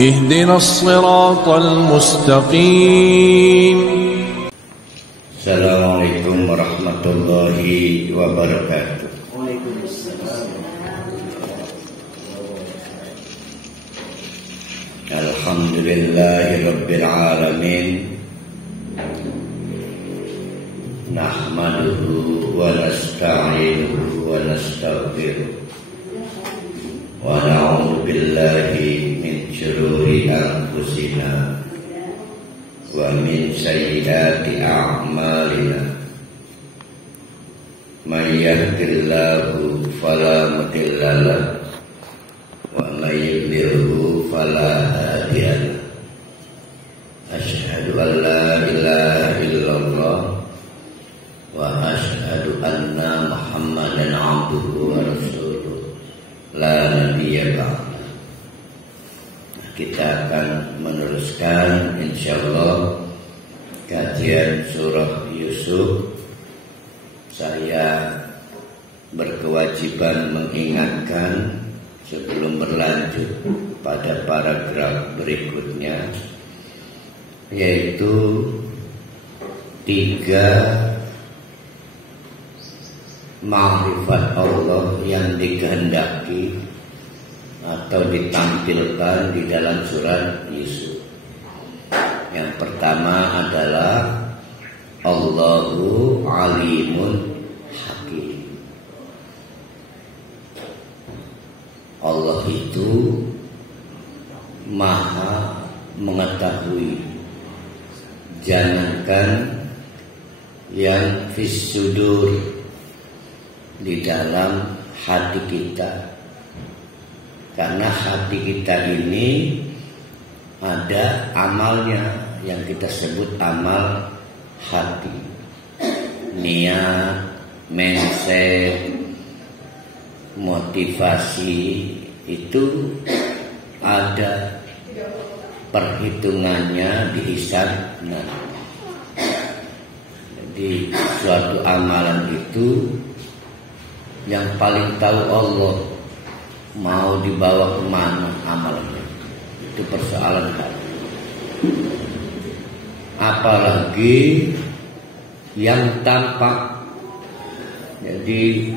اهدنا الصراط المستقيم. Assalamualaikum warahmatullahi wabarakatuh. Alhamdulillahi rabbil alamin. Nahmaduhu wa nasta'inuhu wa nastaghfiruh. Wa na'udzu billahi min syururi anfusina wa min sayyiati a'malina. May yahdihillahu fala mudilla lahu wa may yudlilhu fala hadiya lahu. Asyhadu an la ilaha illallah wa asyhadu anna Muhammadan abduhu wa rasuluh. La nabiyya ba'da. Kita akan meneruskan insyaallah kajian surah Yusuf. Saya berkewajiban mengingatkan sebelum berlanjut pada paragraf berikutnya, yaitu 3 ma'rifat Allah yang dikehendaki atau ditampilkan di dalam surat Yusuf. Yang pertama adalah Allahu alimun hakim. Allah itu maha mengetahui, jangankan yang fis sudur, di dalam hati kita. Karena hati kita ini ada amalnya yang kita sebut amal hati. Niat, mindset, motivasi itu ada perhitungannya, dihisab. Jadi suatu amalan itu yang paling tahu Allah, mau dibawa kemana amalnya, itu persoalan hati. Apalagi yang tampak. Jadi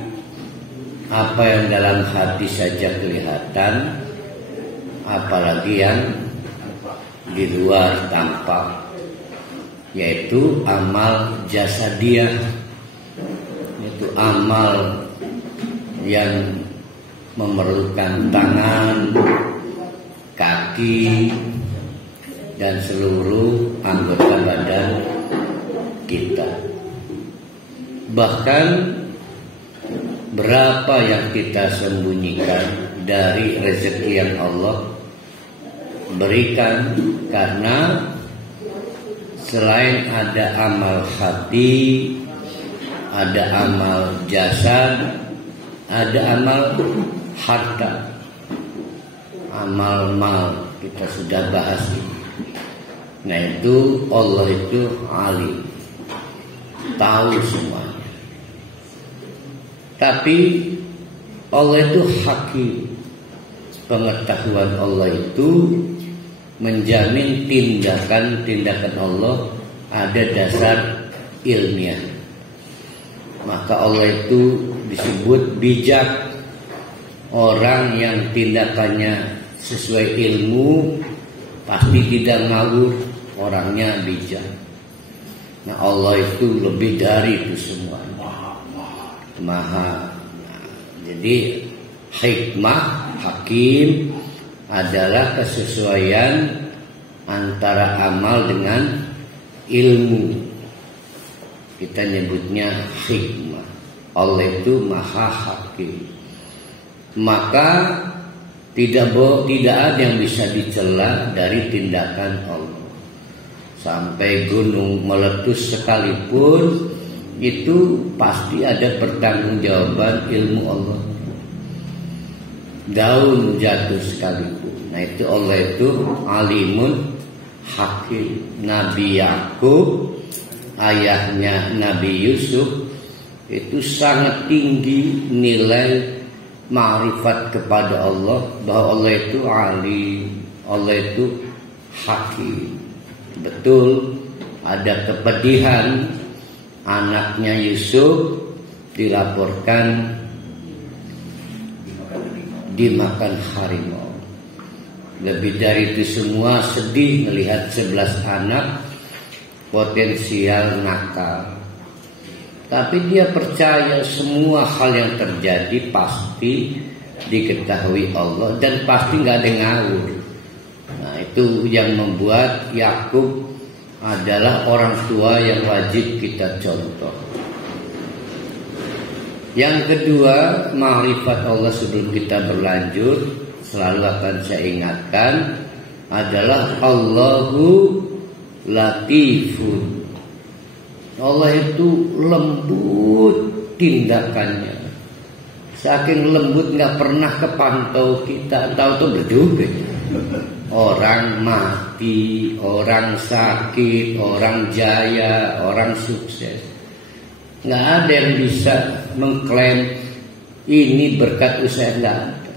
apa yang dalam hati saja kelihatan, apalagi yang di luar tampak, yaitu amal jasadiah, yaitu amal yang memerlukan tangan, kaki, dan seluruh anggota badan kita. Bahkan berapa yang kita sembunyikan dari rezeki yang Allah berikan, karena selain ada amal hati, ada amal jasad, ada amal harta, amal mal, kita sudah bahas ini. Nah itu Allah itu alim, tahu semuanya. Tapi Allah itu hakim. Pengetahuan Allah itu menjamin tindakan-tindakan Allah ada dasar ilmiah. Maka Allah itu disebut bijak. Orang yang tindakannya sesuai ilmu pasti tidak ngawur, orangnya bijak. Nah Allah itu lebih dari itu semua, maha. Jadi hikmah, hakim adalah kesesuaian antara amal dengan ilmu. Kita nyebutnya hikmah. Allah itu maha hakim. Maka tidak ada yang bisa dicela dari tindakan Allah. Sampai gunung meletus sekalipun, itu pasti ada pertanggungjawaban ilmu Allah. Daun jatuh sekalipun, nah itu Allah itu alimun hakim. Nabi Yakub, ayahnya Nabi Yusuf, itu sangat tinggi nilai ma'rifat kepada Allah, bahwa Allah itu alim, Allah itu hakim. Betul, ada kepedihan anaknya Yusuf dilaporkan dimakan harimau. Lebih dari itu semua, sedih melihat 11 anak potensial nakal. Tapi dia percaya semua hal yang terjadi pasti diketahui Allah dan pasti nggak ada yang ngawur. Nah, itu yang membuat Yakub adalah orang tua yang wajib kita contoh. Yang kedua, ma'rifat Allah sebelum kita berlanjut, selalu akan saya ingatkan adalah Allahu Latifun. Allah itu lembut tindakannya. Saking lembut nggak pernah kepantau kita, tahu-tahu berdubik. Orang mati, orang sakit, orang jaya, orang sukses. Nggak ada yang bisa mengklaim ini berkat usaha, nggak ada.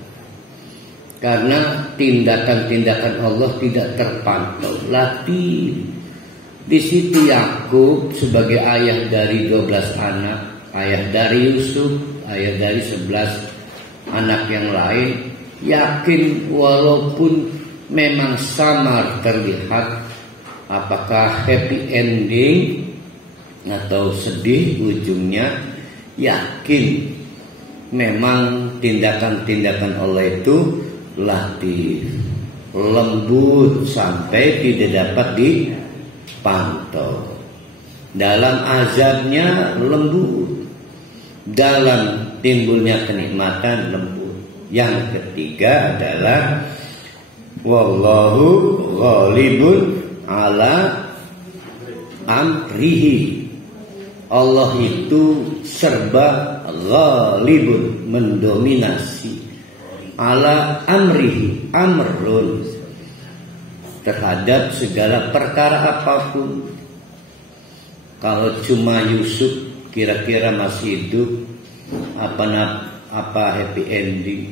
Karena tindakan-tindakan Allah tidak terpantau. Latif. Di situ Yakub sebagai ayah dari 12 anak, ayah dari Yusuf, ayah dari 11 anak yang lain, yakin walaupun memang samar terlihat apakah happy ending atau sedih ujungnya, yakin memang tindakan-tindakan Allah itu latif, lembut sampai tidak dapat dipantau. Dalam azabnya lembut, dalam timbulnya kenikmatan lembut. Yang ketiga adalah wallahu ghalibun ala amrihi. Allah itu serba ghalibun, mendominasi, ala amrihi, amrun, terhadap segala perkara apapun. Kalau cuma Yusuf kira-kira masih hidup, apa happy ending?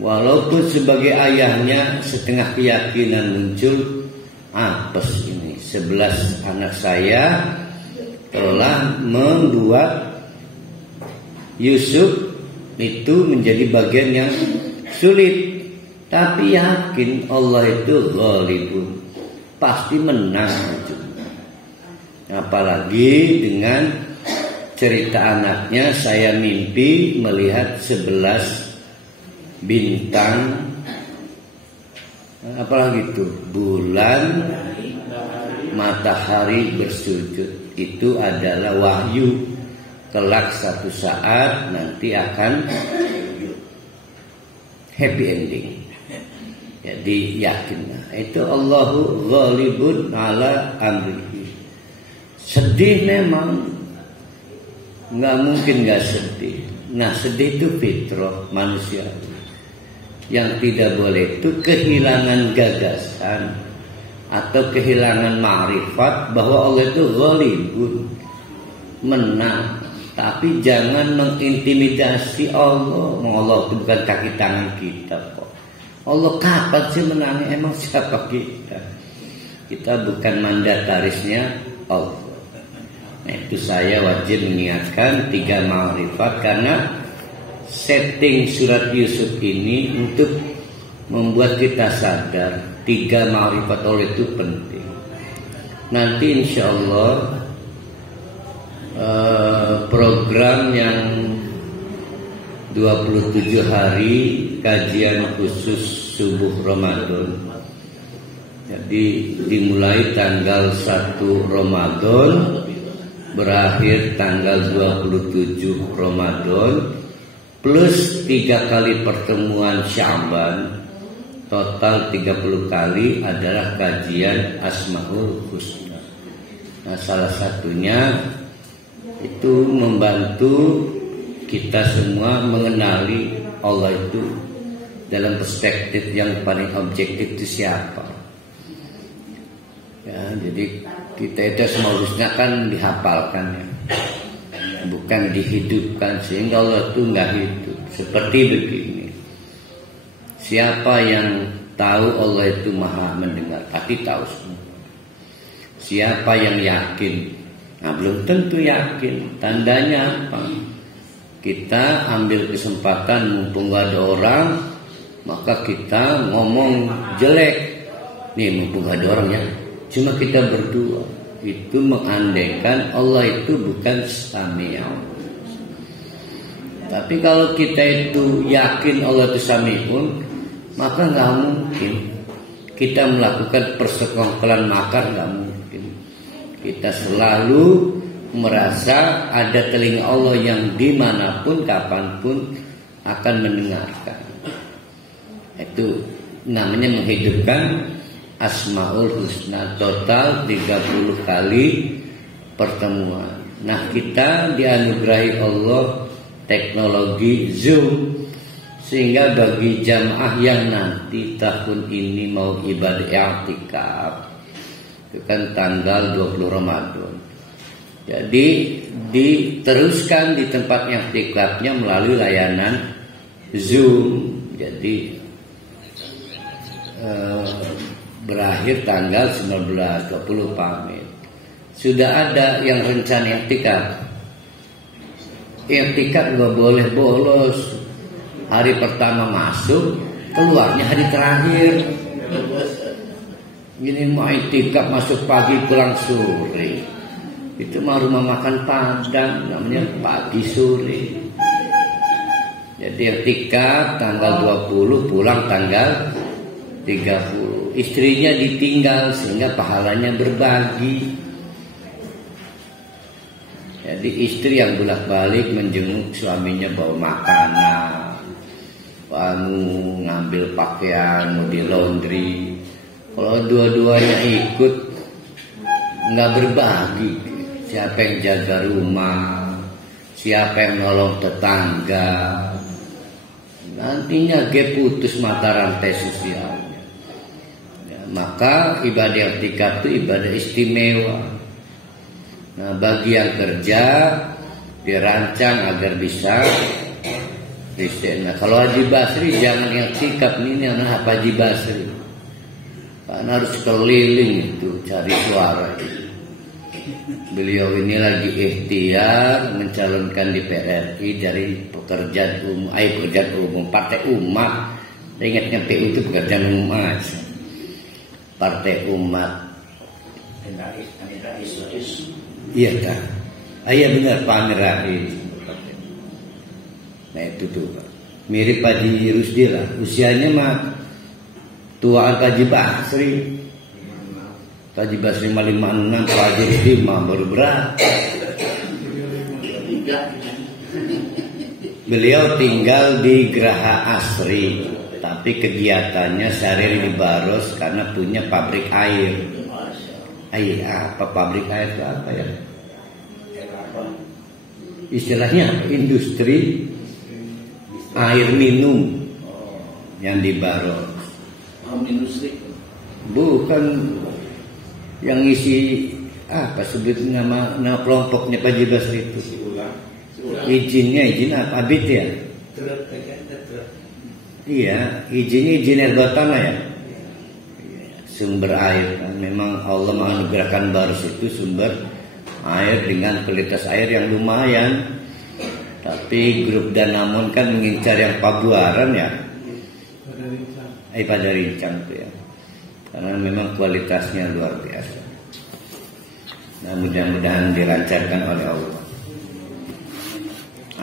Walaupun sebagai ayahnya setengah keyakinan muncul, apes ini 11 anak saya telah membuat Yusuf itu menjadi bagian yang sulit. Tapi yakin Allah itu ghalibun, pasti menang juga. Apalagi dengan cerita anaknya, saya mimpi melihat 11 bintang, apalagi itu bulan, matahari bersujud. Itu adalah wahyu. Kelak satu saat nanti akan happy ending. Jadi yakin. Itu Allahu ghalibun ala amrihi. Sedih memang, nggak mungkin nggak sedih. Nah, sedih itu fitrah manusia. Yang tidak boleh itu kehilangan gagasan atau kehilangan ma'rifat bahwa Allah itu ghalibun, menang. Tapi jangan mengintimidasi Allah. Allah itu bukan kaki tangan kita kok. Allah kapan sih menangnya? Emang siapa kita? Kita bukan mandatarisnya Allah. Nah, itu saya wajib mengingatkan 3 ma'rifat, karena setting surat Yusuf ini untuk membuat kita sadar 3 ma'rifat Allah itu penting. Nanti insya Allah program yang 27 hari kajian khusus subuh Ramadan. Jadi dimulai tanggal 1 Ramadan, berakhir tanggal 27 Ramadan, plus 3 kali pertemuan Sya'ban, total 30 kali adalah kajian Asmaul Husna. Nah, salah satunya itu membantu kita semua mengenali Allah itu dalam perspektif yang paling objektif itu siapa. Ya, jadi kita itu Asmaul Husna kan dihafalkan ya, bukan dihidupkan, sehingga Allah itu nggak hidup. seperti begini. Siapa yang tahu Allah itu maha mendengar, pasti tahu semua. Siapa yang yakin, nah belum tentu yakin. Tandanya apa? Kita ambil kesempatan mumpung gak ada orang, maka kita ngomong jelek. Nih mumpung gak ada orang ya, cuma kita berdua. Itu mengandaikan Allah itu bukan sami'un. Tapi kalau kita itu yakin Allah itu sami'un, maka nggak mungkin kita melakukan persekongkolan makar, nggak mungkin. Kita selalu merasa ada telinga Allah yang dimanapun, kapanpun akan mendengarkan. Itu namanya menghidupkan Asmaul Husna, total 30 kali pertemuan. Nah, kita dianugerahi Allah teknologi Zoom, sehingga bagi jamaah yang nanti tahun ini mau ibadah i'tikaf, itu kan tanggal 20 Ramadan. Jadi diteruskan di tempat i'tikafnya melalui layanan Zoom. Jadi berakhir tanggal 19-20 pamit. Sudah ada yang rencana i'tikaf. I'tikaf gak boleh bolos. Hari pertama masuk, keluarnya hari terakhir. Ini mau i'tikaf masuk pagi pulang sore. Itu mah rumah makan Padang, namanya pagi sore. Jadi i'tikaf tanggal 20, pulang tanggal 30. Istrinya ditinggal sehingga pahalanya berbagi. Jadi istri yang bolak-balik menjenguk suaminya bawa makanan, ngambil pakaian, mau di laundry. Kalau dua-duanya ikut nggak berbagi, siapa yang jaga rumah, siapa yang nolong tetangga, nantinya putus mata rantai sosialnya. Ya, maka ibadah i'tikaf itu ibadah istimewa. Nah, bagi yang kerja dirancang agar bisa. Nah, kalau Haji Basri jangan i'tikaf, ini anak Haji Basri. Karena harus keliling itu cari suara itu. Beliau ini lagi ikhtiar mencalonkan di PRI dari pekerjaan umum, partai umat. Ingatnya PU itu pekerjaan umum aja. Partai umat. Iya kan? Iya benar Pak Amir Rais. Nah itu tuh Pak. Mirip Haji Rusdi lah. Usianya mah tuaan Haji Basri. Haji Basri 56, Pak Haji Rusdi mah baru berapa? Beliau tinggal di Geraha Asri, tapi kegiatannya sehari di Baros karena punya pabrik air. Apa pabrik air itu apa ya? Istilahnya industri air minum yang di Baros. Bukan yang isi apa sebetulnya nama kelompoknya Pak Haji Basri itu. Izin apa? Abid ya? Iya, izin ergotama ya. Sumber air, memang Allah menganugerahkan Baros itu sumber air dengan kualitas air yang lumayan. Tapi grup Danamon kan mengincar yang Pabuaran ya. Pada Rincang tuh ya. Karena memang kualitasnya luar biasa. Nah, mudah-mudahan dilancarkan oleh Allah.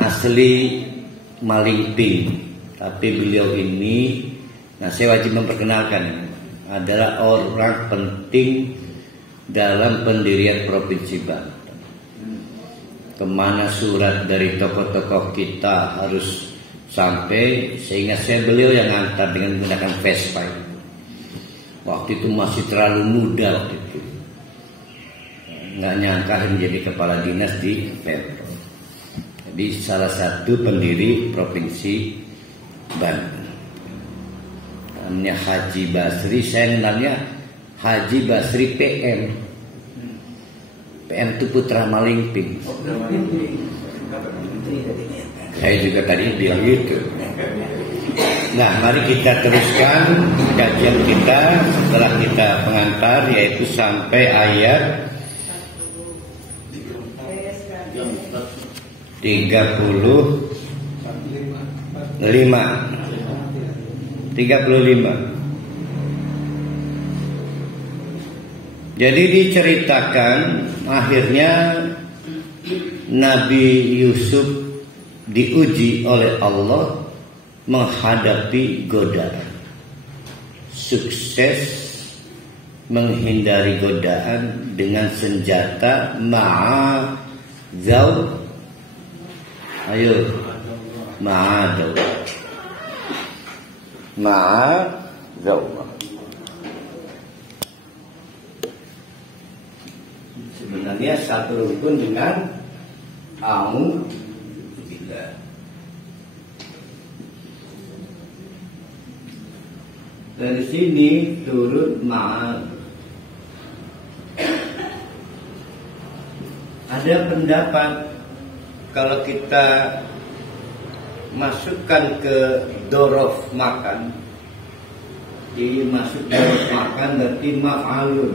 Asli Malingping, tapi beliau ini, nah saya wajib memperkenalkan, adalah orang penting dalam pendirian Provinsi Banten. Kemana surat dari tokoh-tokoh kita harus sampai, sehingga beliau yang ngantar dengan menggunakan Vespa. Waktu itu masih terlalu muda waktu itu. Nggak nyangka menjadi kepala dinas di Pemprov. Jadi salah satu pendiri Provinsi Banten. Namanya Haji Basri, saya namanya Haji Basri PM. PM itu putra Malingping. Saya juga tadi bilang gitu. Nah, mari kita teruskan kajian kita setelah kita pengantar, yaitu sampai ayat 35. Jadi diceritakan akhirnya Nabi Yusuf diuji oleh Allah menghadapi godaan. Sukses menghindari godaan dengan senjata ma'adzau. Ayo, ma'adzau. Ma'adzau. Sebenarnya satu rukun dengan a'udzubillah. Dari sini turut ma'ad. Ada pendapat kalau kita masukkan ke dorof makan, dimasuk dorof makan berarti maf'alun.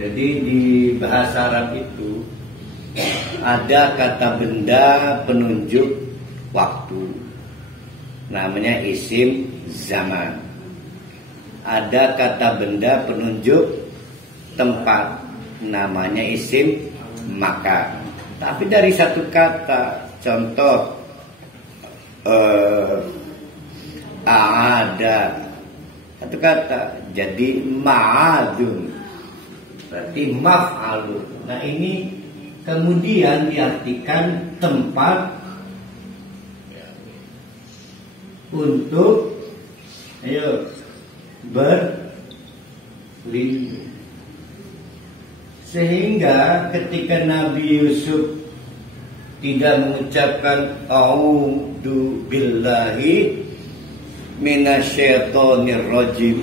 Jadi di bahasa Arab itu ada kata benda penunjuk waktu, namanya isim zaman. Ada kata benda penunjuk tempat, namanya isim makan. Tapi dari satu kata, contoh ada satu kata jadi ma'adun, berarti maf'alun. Nah, ini kemudian diartikan tempat untuk berlindung. Sehingga ketika Nabi Yusuf tidak mengucapkan a'udzu billahi minasyaitonir rajim,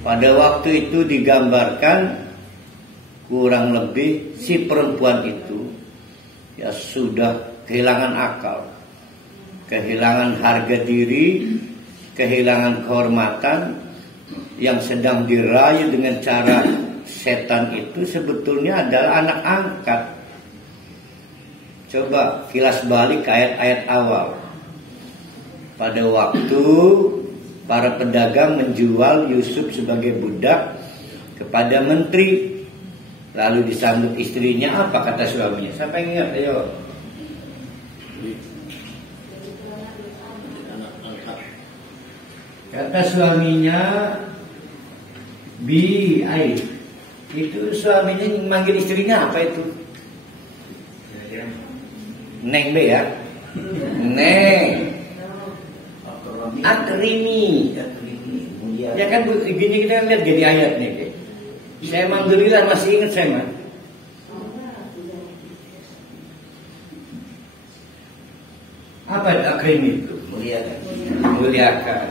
pada waktu itu digambarkan kurang lebih si perempuan itu ya sudah kehilangan akal, kehilangan harga diri, kehilangan kehormatan. Yang sedang dirayu dengan cara setan itu sebetulnya adalah anak angkat. Coba kilas balik ayat-ayat awal. Pada waktu para pedagang menjual Yusuf sebagai budak kepada menteri, lalu disambut istrinya, apa kata suaminya? Siapa yang ingat? Ayo. Kata suaminya bi ai. Itu suaminya manggil istrinya apa itu? Neng be ya. Neng. Akrimi. Ya kan begini kita lihat jadi ayat nih. Saya alhamdulillah masih ingat saya mah. Apa akrimi itu? Muliakan. Muliakan.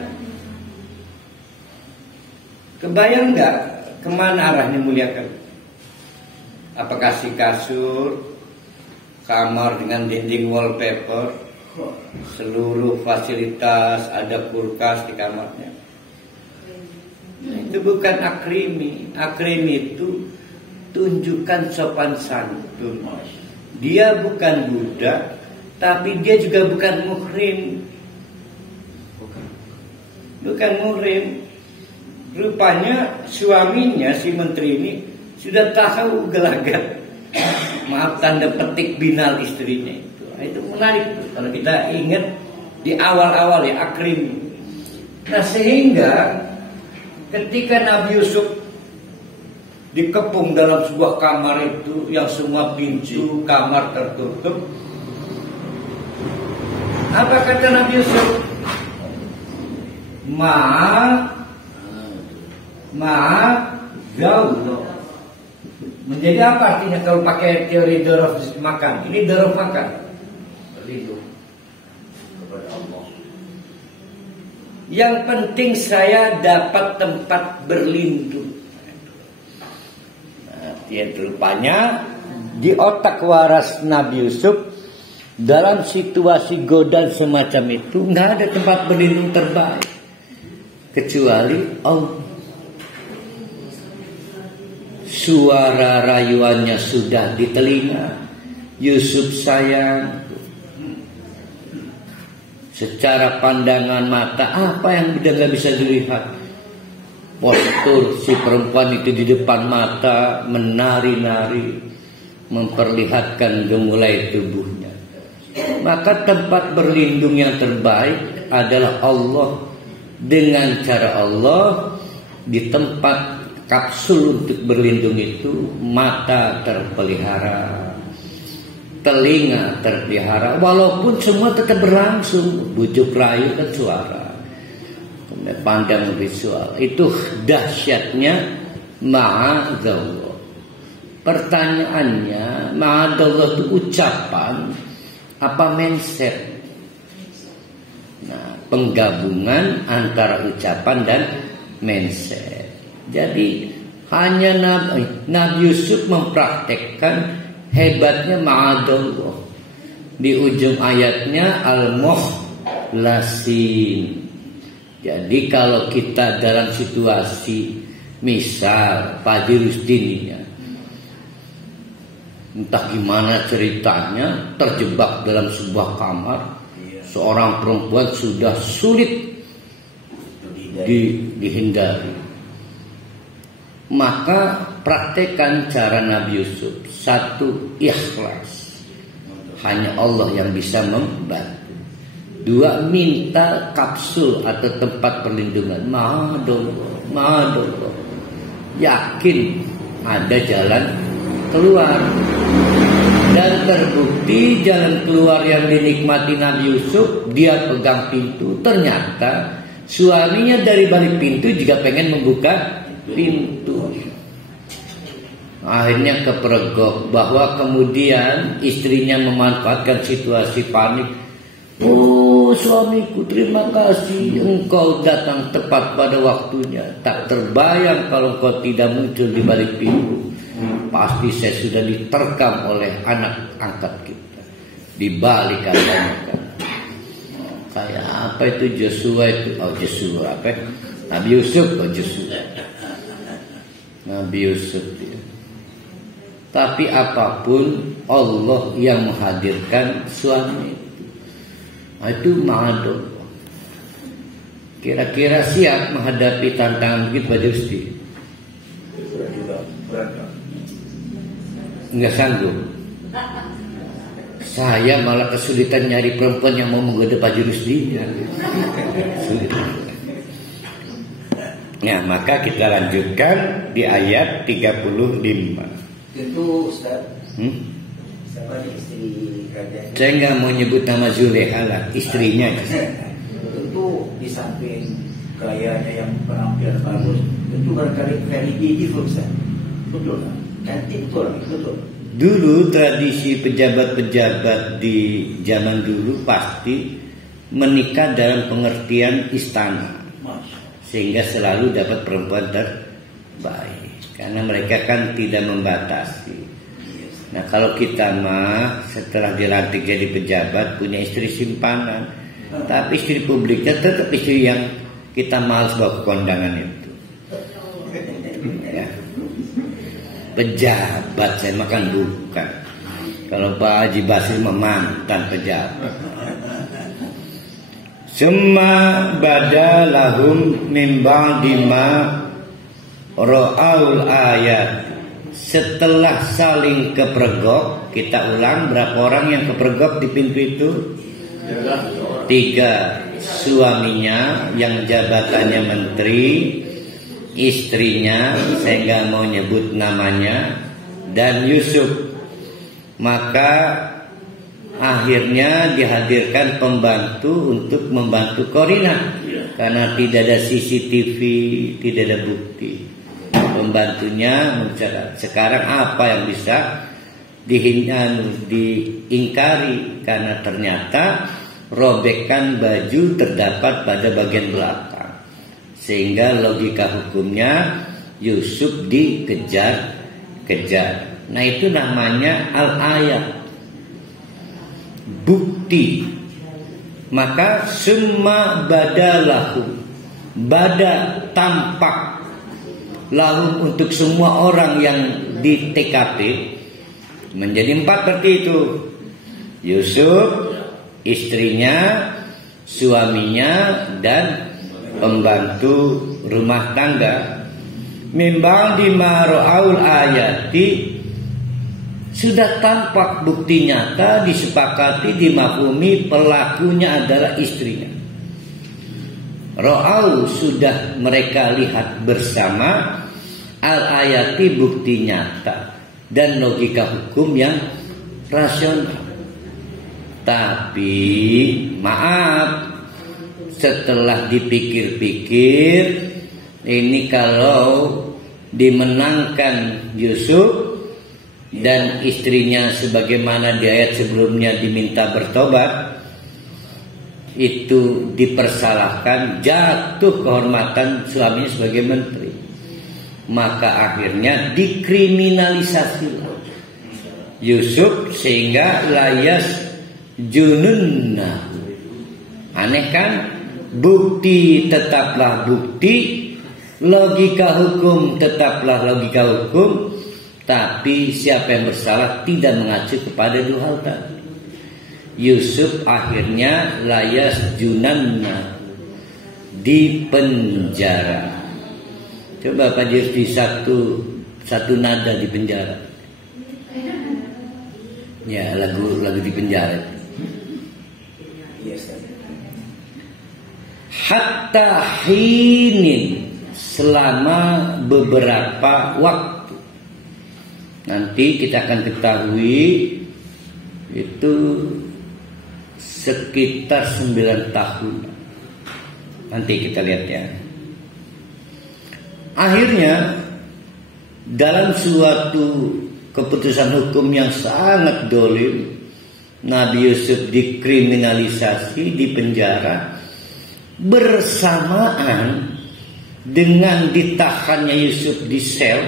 Kebayang nggak kemana arahnya muliakan? Apa kasih kasur, kamar dengan dinding wallpaper, seluruh fasilitas, ada kulkas di kamarnya? Itu bukan akrimi. Akrimi itu tunjukkan sopan santun. Dia bukan budak, tapi dia juga bukan muhrim. Bukan muhrim. Rupanya suaminya si menteri ini sudah tahu gelagat, maaf tanda petik, binal istrinya itu. Itu menarik kalau kita ingat di awal-awal ya akrim. Nah, sehingga ketika Nabi Yusuf dikepung dalam sebuah kamar itu yang semua pintu kamar tertutup, apa kata Nabi Yusuf? Jauh. Menjadi apa artinya kalau pakai teori dorof makan? Ini dorof makan. Berlindung kepada Allah. Yang penting saya dapat tempat berlindung. Nah, rupanya di otak waras Nabi Yusuf dalam situasi godaan semacam itu nggak ada tempat berlindung terbaik kecuali Allah. Suara rayuannya sudah di telinga. Yusuf sayang. Secara pandangan mata apa yang udah nggak bisa dilihat. Postur si perempuan itu di depan mata menari-nari, memperlihatkan gemulai tubuhnya. Maka tempat berlindung yang terbaik adalah Allah. Dengan cara Allah, di tempat kapsul untuk berlindung itu mata terpelihara, telinga terpelihara, walaupun semua tetap berlangsung. Bujuk rayu kan suara, kemudian pandang visual. Itu dahsyatnya ma'adzallah. Pertanyaannya, ma'adzallah itu ucapan apa mindset? Nah, penggabungan antara ucapan dan mindset. Jadi hanya Nabi Yusuf mempraktekkan hebatnya ma'adallah. Di ujung ayatnya al-mukhlasin. Jadi kalau kita dalam situasi misal Pak Rusdininya, entah gimana ceritanya, terjebak dalam sebuah kamar, seorang perempuan sudah sulit dihindari. Maka praktekkan cara Nabi Yusuf. Satu, ikhlas. Hanya Allah yang bisa membantu. Dua, minta kapsul atau tempat perlindungan. Ma'adallah. Yakin ada jalan keluar. Dan terbukti jalan keluar yang dinikmati Nabi Yusuf, dia pegang pintu. Ternyata suaminya dari balik pintu juga pengen membuka pintu. Akhirnya kepergok bahwa kemudian istrinya memanfaatkan situasi panik. Oh suamiku, terima kasih engkau datang tepat pada waktunya. Tak terbayang kalau engkau tidak muncul di balik pintu. Pasti saya sudah diterkam oleh anak angkat kita di balik adanya. Kayak apa itu Joshua itu? Oh Joshua apa? Nabi Yusuf. Oh Joshua. Nabi Yusuf dia. Tapi apapun Allah yang menghadirkan suami itu ma'adallah. Kira-kira siap menghadapi tantangan begitu Pak Justi? Enggak sanggup. Saya malah kesulitan nyari perempuan yang mau menggoda Pak Justi. Sulit. Nah, maka kita lanjutkan di ayat 35. Itu Ustaz. Siapa istri kerajaan? Saya nggak mau nyebut nama Zulekha lah, istrinya. Tentu di samping gayanya yang penampilan bagus, tentu barangkali very beautiful Ustaz. Betul kan? Cantik betul. Dulu tradisi pejabat-pejabat di zaman dulu pasti menikah dalam pengertian istana. Sehingga selalu dapat perempuan terbaik. Karena mereka kan tidak membatasi. Nah kalau kita mah setelah dilantik jadi pejabat punya istri simpanan. Tapi istri publiknya tetap istri yang kita malas bawa ke kondangan itu. Ya. Pejabat saya makan bukan. Kalau Pak Haji Basir mantan pejabat. Summa badalahum min ba'di ma ra'aul ayat. Setelah saling kepergok, kita ulang berapa orang yang kepergok di pintu itu? 3. Suaminya yang jabatannya menteri, istrinya saya nggak mau nyebut namanya, dan Yusuf. Maka akhirnya dihadirkan pembantu untuk membantu Korina karena tidak ada CCTV, tidak ada bukti. Pembantunya mencatat. Sekarang apa yang bisa diingkari karena ternyata robekan baju terdapat pada bagian belakang, sehingga logika hukumnya Yusuf dikejar-kejar. Nah itu namanya al-ayat, bukti. Maka summa badalahu, bada tampak, lahum untuk semua orang yang di TKP menjadi 4 seperti itu. Yusuf, istrinya, suaminya, dan pembantu rumah tangga. Mimbang di maro'aul ayati, sudah tampak bukti nyata, disepakati, dimafhumi pelakunya adalah istrinya. Ro'au sudah mereka lihat bersama, al-ayati bukti nyata dan logika hukum yang rasional. Tapi maaf, setelah dipikir-pikir, ini kalau dimenangkan Yusuf dan istrinya sebagaimana di ayat sebelumnya diminta bertobat, itu dipersalahkan, jatuh kehormatan suaminya sebagai menteri. Maka akhirnya dikriminalisasi Yusuf sehingga layas jununna. Aneh kan? Bukti tetaplah bukti, logika hukum tetaplah logika hukum, tapi siapa yang bersalah tidak mengacu kepada dua hal tadi. Yusuf akhirnya layas junanna, di penjara. Coba Pak Yusuf di satu nada di penjara. Ya lagu di penjara. Hatta hinin, selama beberapa waktu. Nanti kita akan ketahui itu sekitar 9 tahun. Nanti kita lihat ya. Akhirnya dalam suatu keputusan hukum yang sangat dolim, Nabi Yusuf dikriminalisasi, dipenjara, bersamaan dengan ditahannya Yusuf di sel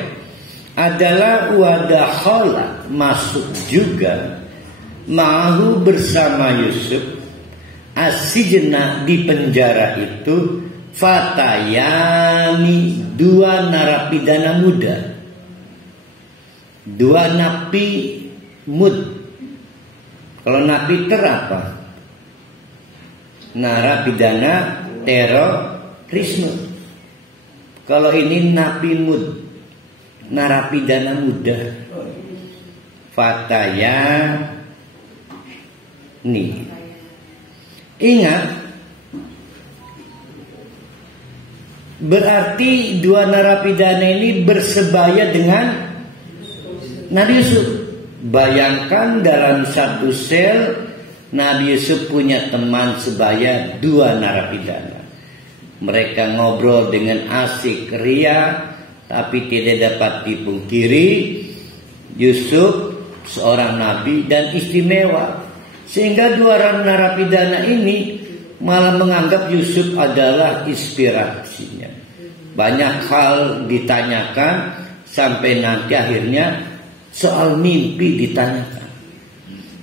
adalah wadakhala, masuk juga ma'ahu bersama Yusuf asijna, di penjara itu fatayani, 2 narapidana muda, 2 napi mud. Kalau napi apa? Narapidana terorisme. Kalau ini napi mud, narapidana muda. Fataya nih. Ingat, berarti 2 narapidana ini bersebaya dengan Nabi Yusuf. Bayangkan dalam satu sel Nabi Yusuf punya teman sebaya 2 narapidana. Mereka ngobrol dengan asik ria, tapi tidak dapat dipungkiri Yusuf seorang nabi dan istimewa. Sehingga 2 narapidana ini malah menganggap Yusuf adalah inspirasinya. Banyak hal ditanyakan sampai nanti akhirnya soal mimpi ditanyakan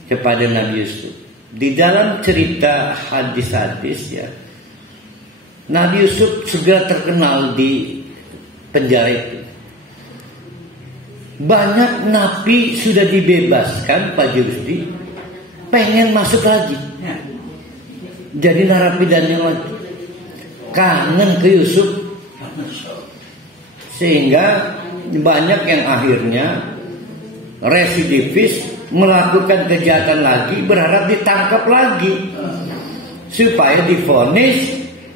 kepada Nabi Yusuf. Di dalam cerita hadis-hadis ya, Nabi Yusuf segera terkenal di penjara itu. Banyak napi sudah dibebaskan, Pak Yusdi, pengen masuk lagi, jadi narapidana lagi, kangen ke Yusuf, sehingga banyak yang akhirnya residivis, melakukan kejahatan lagi, berharap ditangkap lagi supaya divonis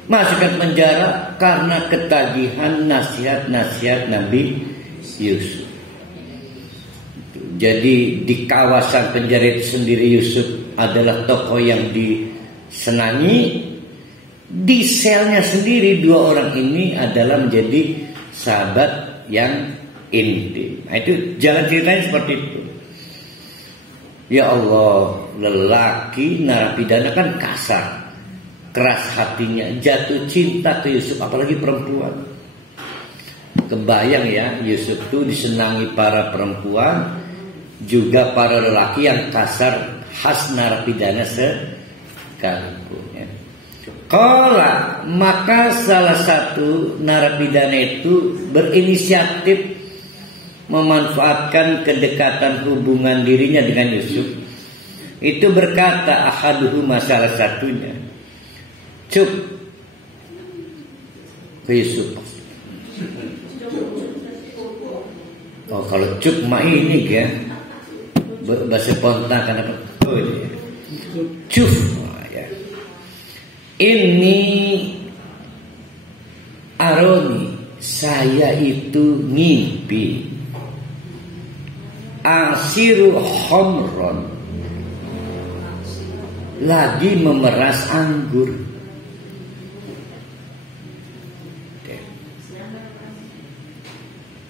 masukkan penjara karena ketagihan nasihat-nasihat Nabi Yusuf. Jadi di kawasan penjara itu sendiri Yusuf adalah tokoh yang disenangi. Di selnya sendiri 2 orang ini adalah menjadi sahabat yang intim. Nah, itu jalan ceritanya seperti itu. Ya Allah, lelaki narapidana kan kasar, keras hatinya, jatuh cinta ke Yusuf, apalagi perempuan. Kebayang ya, Yusuf itu disenangi para perempuan, juga para lelaki yang kasar khas narapidana sekalipun. Qala, maka salah satu narapidana itu berinisiatif memanfaatkan kedekatan hubungan dirinya dengan Yusuf. Itu berkata ahaduhuma, salah satunya, cuk ke Yusuf. Oh, kalau cuk mah ini ya bahasa spontan karena oh, ya. Cuf ya. Ini aroni, saya itu ngimpi asiru homron, lagi memeras anggur.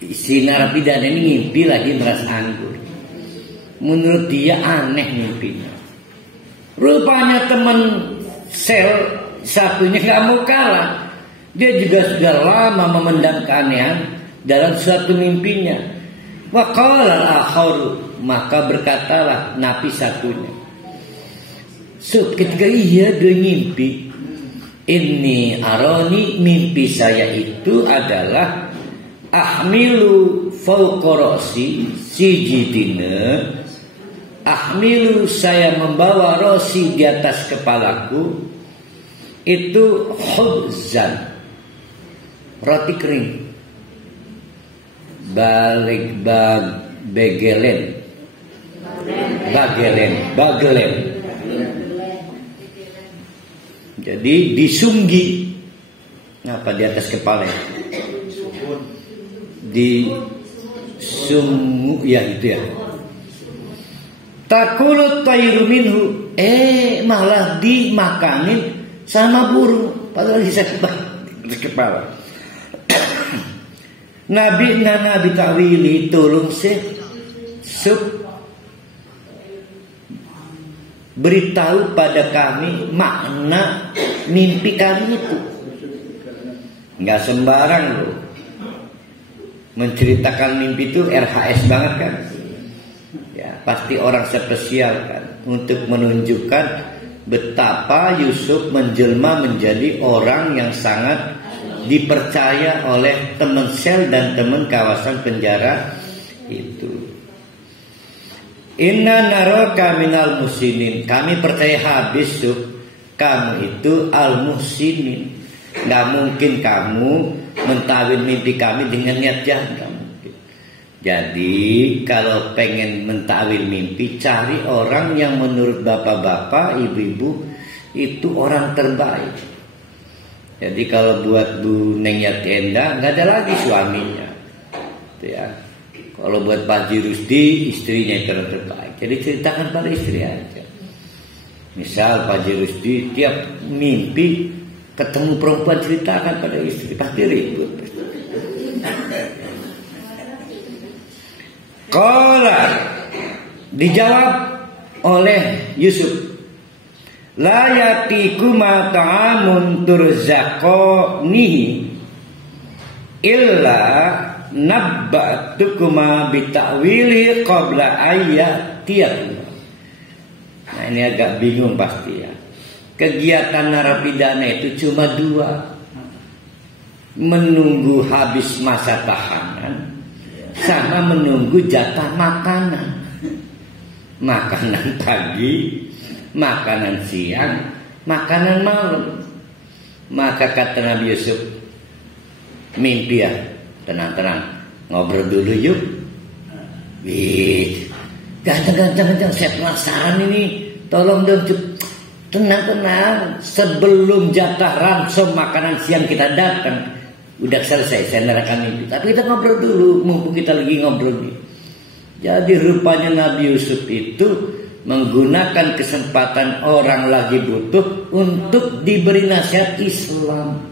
Si narapidana ini ngimpi lagi meras anggur. Menurut dia aneh mimpinya. Rupanya teman sel satunya gak mau kalah. Dia juga sudah lama memendam keanehan dalam suatu mimpinya. Wa qala al-akhar, maka berkatalah napi satunya. Ketika dia ngimpi, ini aroni, mimpi saya itu adalah ahmilu fawqa ra'si sijidina, ahmilu, saya membawa rosi di atas kepalaku, itu khubzan, roti kering, bagelen. Jadi disunggi apa di atas kepala, di sunggu ya itu ya. Takulut tayru minhu, malah dimakanin sama burung, padahal bisa di kepala. Nabi ta'wili, tolong beritahu pada kami makna mimpi kami itu. Nggak sembarang loh menceritakan mimpi itu, RHS banget kan. Ya, pasti orang spesial kan, untuk menunjukkan betapa Yusuf menjelma menjadi orang yang sangat dipercaya oleh teman sel dan teman kawasan penjara itu. Inna naraka minal muslimin, kami percaya habis Yusuf kamu itu al muhsinin. Nggak mungkin kamu mentawil mimpi kami dengan niat jahat. Jadi kalau pengen mentawil mimpi, cari orang yang menurut bapak-bapak, ibu-ibu itu orang terbaik. Jadi kalau buat Bu Neng Yati Enda nggak ada lagi suaminya, ya. Kalau buat Pak Haji Rusdi, istrinya itu orang terbaik. Jadi ceritakan pada istri aja. Misal Pak Haji Rusdi tiap mimpi ketemu perempuan, ceritakan pada istri, pasti ribut. Qala, dijawab oleh Yusuf, la yatikuma ta'amun turzaqanihi illa nabba'tukuma bita'wili qabla ayyatiyakum. Nah, ini agak bingung pasti ya. Kegiatan narapidana itu cuma dua: menunggu habis masa tahanan sama menunggu jatah makanan. Makanan pagi, makanan siang, makanan malam. Maka kata Nabi Yusuf, mimpi ya, tenang-tenang, ngobrol dulu yuk. Ganteng, saya penasaran ini. Tolong dong, tenang-tenang. Sebelum jatah ransom makanan siang kita datang, udah selesai, saya nerangkan mimpi. Tapi kita ngobrol dulu, mumpung kita lagi ngobrol nih. Jadi rupanya Nabi Yusuf itu menggunakan kesempatan orang lagi butuh untuk diberi nasihat Islam.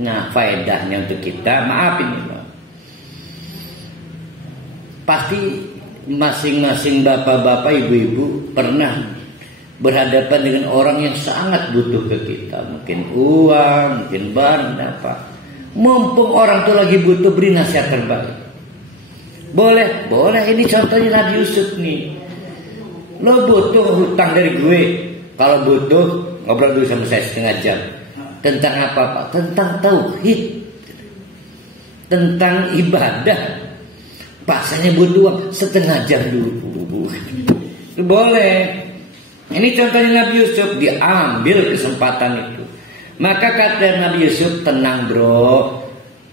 Nah, faedahnya untuk kita, maaf ini Pak, pasti masing-masing bapak-bapak, ibu-ibu pernah berhadapan dengan orang yang sangat butuh ke kita. Mungkin uang, mungkin barang, apa. Mumpung orang itu lagi butuh, beri nasihat terbaik. Boleh. Ini contohnya Nabi Yusuf nih. Lo butuh hutang dari gue. Kalau butuh, ngobrol dulu sama saya setengah jam. Tentang apa Pak? Tentang tauhid, tentang ibadah. Pak, saya butuh uang setengah jam dulu. Itu boleh. Ini contohnya Nabi Yusuf, diambil kesempatan itu. Maka kata Nabi Yusuf, tenang bro,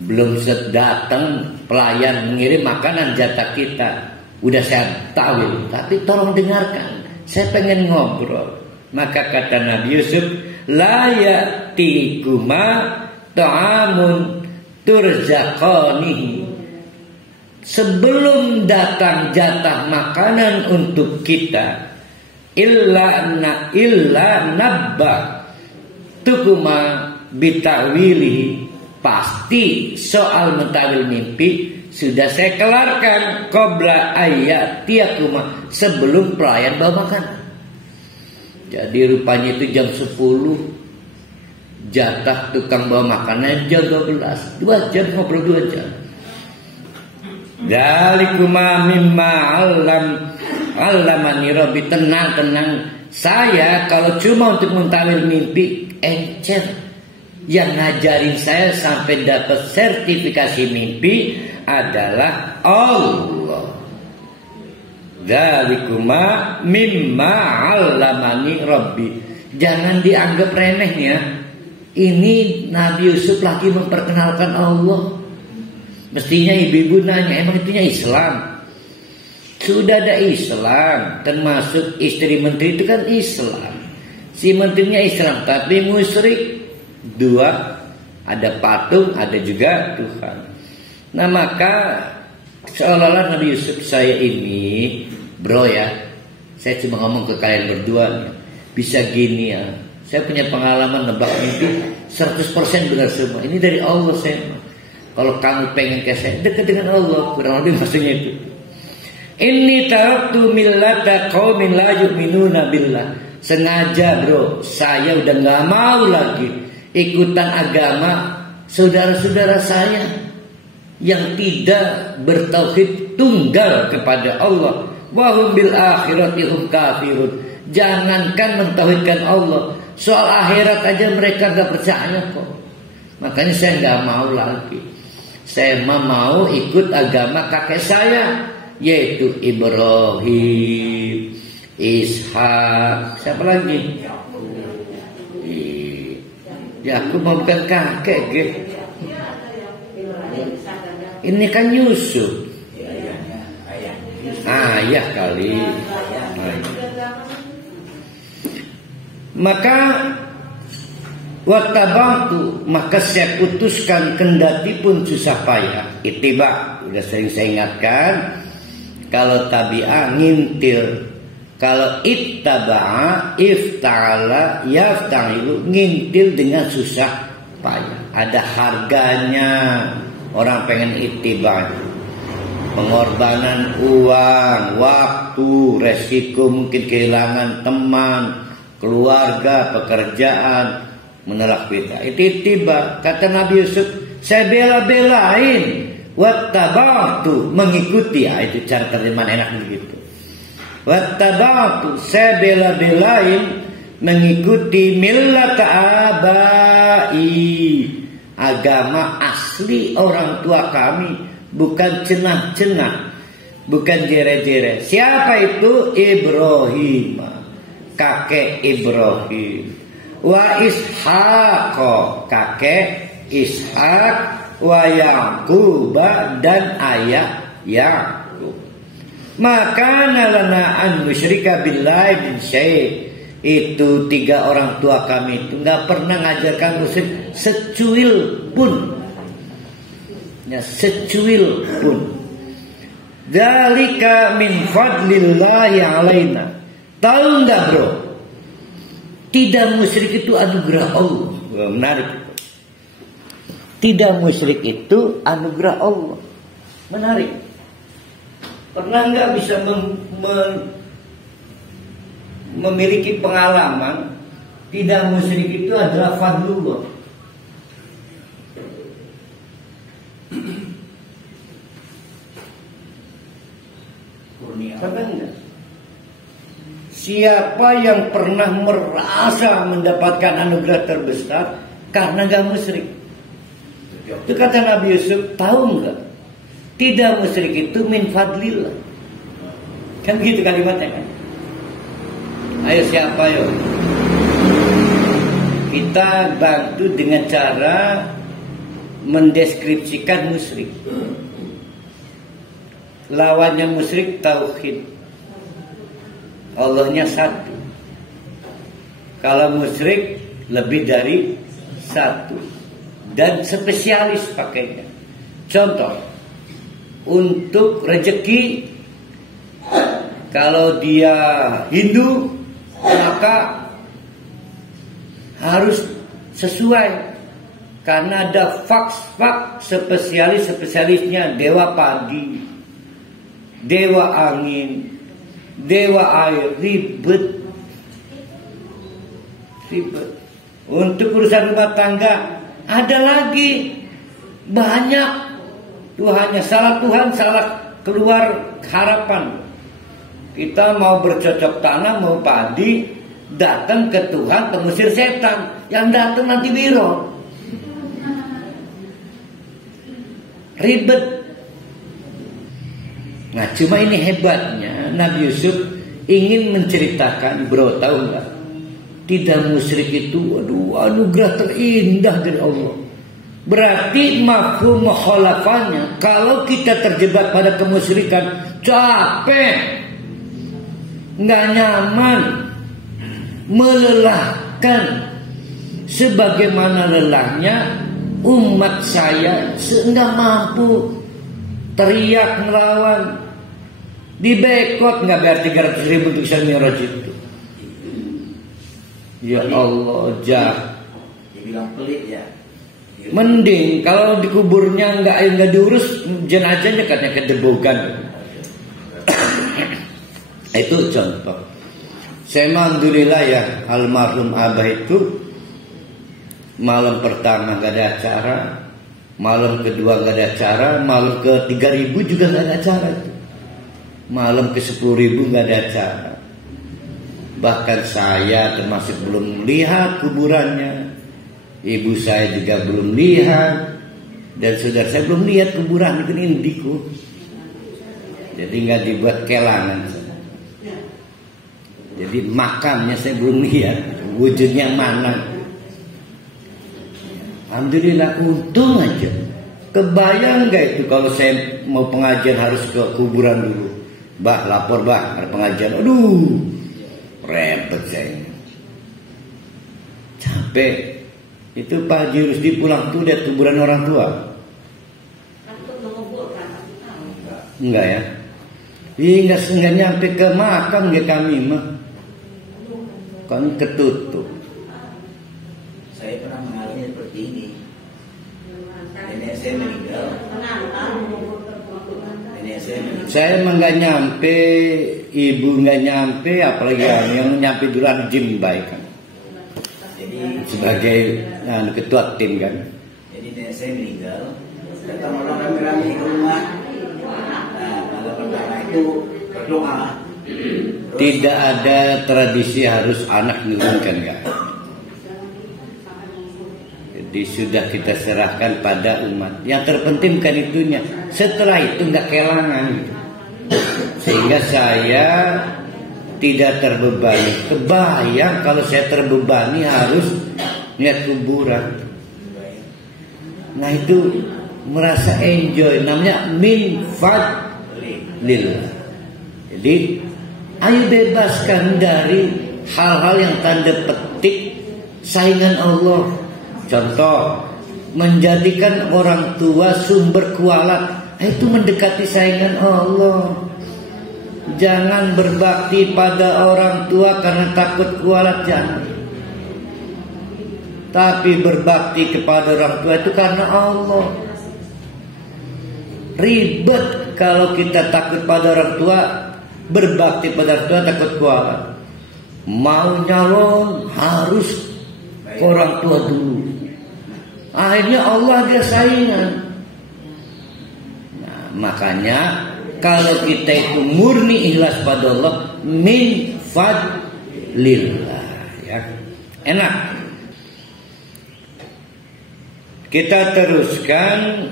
belum datang pelayan mengirim makanan jatah kita. Udah saya tahu, tapi tolong dengarkan, saya pengen ngobrol. Maka kata Nabi Yusuf, la ya'tikuma ta'amun turzaqanihi. Sebelum datang jatah makanan untuk kita, illa nabba tukuma bitawilihi. Pasti soal mentawil mimpi sudah saya kelarkan qabla ayatiyakuma, sebelum pelayan bawa makanan. Jadi rupanya itu jam 10, jatah tukang bawa makanan jam 12. 2 jam ngobrol 2 jam. Dalikuma mimma allamani rabbi. Tenang. Saya kalau cuma untuk mentawil mimpi encer. Yang ngajarin saya sampai dapat sertifikasi mimpi adalah Allah. Dalikuma mimma allamani rabbi. Jangan dianggap remeh ya. Ini Nabi Yusuf lagi memperkenalkan Allah. Mestinya ibu-ibu nanya, emang itunya Islam? Sudah ada Islam, termasuk istri menteri itu kan Islam. Si menterinya Islam, tapi musyrik. 2, ada patung, ada juga Tuhan. Nah maka seolah-olah Nabi Yusuf, saya ini bro ya, saya cuma ngomong ke kalian berdua nih, bisa gini ya, saya punya pengalaman nebak mimpi 100% benar semua. Ini dari Allah saya. Kalau kamu pengen ke saya, dekat dengan Allah. Kurang lebih maksudnya itu. Inni taraktu millata qaumin la yu'minuna billah. Sengaja bro, saya udah gak mau lagi ikutan agama saudara-saudara saya yang tidak bertauhid tunggal kepada Allah. Wa hum bil akhirati hum kafirun. Jangankan mentauhidkan Allah, soal akhirat aja mereka gak percaya kok. Makanya saya gak mau lagi. Saya mau ikut agama kakek saya, yaitu Ibrahim, Ishak, siapa lagi? Yakub mau bukan kakek gitu. Ini kan Yusuf. Ayah kali. Maka wattabatu, maka saya putuskan kendati pun susah payah. Ittiba, udah sering saya ingatkan. Kalau tabi'ah ngintil, kalau ittaba'a ifta'ala yafta'ilu, ngintil dengan susah payah. Ada harganya orang pengen ittiba. Pengorbanan uang, waktu, resiko mungkin kehilangan teman, keluarga, pekerjaan, menolak bid'ah. Itu ittiba. Kata Nabi Yusuf, saya bela-belain wattaba'tu, mengikuti. Itu cara terjemahan enak begitu. Wattaba'tu, saya bela-belain mengikuti millata abai, agama asli orang tua kami, bukan cenah-cenah, bukan jere-jere. Siapa itu? Ibrahim, kakek Ibrahim. Wa Ishaq, kakek Ishaq. Wa Yaqub, dan ayah Yaqub. Maka nalana an musyrika billahi bin syai'. Itu 3 orang tua kami itu nggak pernah ngajarkan musyrik secuil pun, ya, secuil pun. Dzalika min fadlillahi alaina. Tahu nggak bro? Tidak musyrik itu anugerah Allah. Menarik. Tidak musyrik itu anugerah Allah. Menarik. Pernah nggak bisa memiliki pengalaman tidak musyrik itu adalah fadlullah. Karena enggak. Siapa yang pernah merasa mendapatkan anugerah terbesar karena gak musyrik? Itu kata Nabi Yusuf, tahu enggak? Tidak musyrik itu min fadlillah. Kan begitu kalimatnya kan? Ayo siapa yo? Kita bantu dengan cara mendeskripsikan musyrik. Lawannya musyrik tauhid. Allahnya satu. Kalau musyrik lebih dari satu. Dan spesialis pakainya. Contoh, untuk rezeki, kalau dia Hindu maka harus sesuai. Karena ada faks spesialisnya, dewa padi, dewa angin, dewa air, ribet. Untuk urusan rumah tangga ada lagi banyak Tuhannya. Salah Tuhan, salah keluar harapan. Kita mau bercocok tanam, mau padi, datang ke Tuhan, pengusir setan. Yang datang nanti wiro. Ribet. Nah, cuma ini hebatnya Nabi Yusuf ingin menceritakan, bro, tahu nggak? Tidak musyrik itu, anugerah terindah dari Allah. Berarti mafhum mukhalafahnya, kalau kita terjebak pada kemusyrikan, capek, nggak nyaman, melelahkan. Sebagaimana lelahnya umat saya nggak mampu teriak melawan, dibekot nggak bayar 300.000 untuk Isra Mi'raj itu. Ya Allah, dibilang pelit ya. Mending kalau di kuburnya nggak diurus, jenazahnya katanya kedebogan. Itu contoh. Saya alhamdulillah ya, almarhum Abah itu malam pertama nggak ada acara, malam kedua nggak ada acara, malam ke 3.000 juga nggak ada acara itu. Malam ke 10.000 nggak ada acara. Bahkan saya termasuk belum lihat kuburannya, ibu saya juga belum lihat, dan saudara saya belum lihat kuburan itu indiku. Jadi nggak dibuat kelangan. Jadi makamnya saya belum lihat wujudnya mana. Alhamdulillah, untung aja. Kebayang nggak itu kalau saya mau pengajian harus ke kuburan dulu. Bah, lapor bah, ada pengajian. Aduh, repot saya. Capek. Itu Pak Haji Rusdi pulang tuh lihat kuburan orang tua. Enggak ya? Iya, enggak nyampe ke makam ya kami mah. Kan ketutup. Saya pernah mengalami seperti ini. Nenek saya meninggal. Saya emang nggak nyampe, ibu nggak nyampe, apalagi yang nyampe duluan Jim baik kan. Jadi sebagai ketua tim kan. Jadi nenek saya meninggal, datang orang ramai-ramai ke rumah. Nah, malam pertama itu berdoa. Tidak ada tradisi harus anak nurunkan kan. Jadi sudah kita serahkan pada umat. Yang terpenting kan itunya. Setelah itu nggak kelangan gitu. Sehingga saya tidak terbebani. Kebayang kalau saya terbebani harus lihat kuburan. Nah itu merasa enjoy. Namanya min fadlillah. Jadi ayo bebaskan dari hal-hal yang tanda petik saingan Allah. Contoh, menjadikan orang tua sumber kualat, itu mendekati saingan Allah. Jangan berbakti pada orang tua karena takut kualat, jangan. Tapi berbakti kepada orang tua itu karena Allah. Ribet kalau kita takut pada orang tua, berbakti pada orang tua takut kualat. Mau nyalon harus ke orang tua dulu. Akhirnya Allah dia saingan. Nah, makanya kalau kita itu murni ikhlas pada Allah, min fadlillah, ya. Enak. Kita teruskan.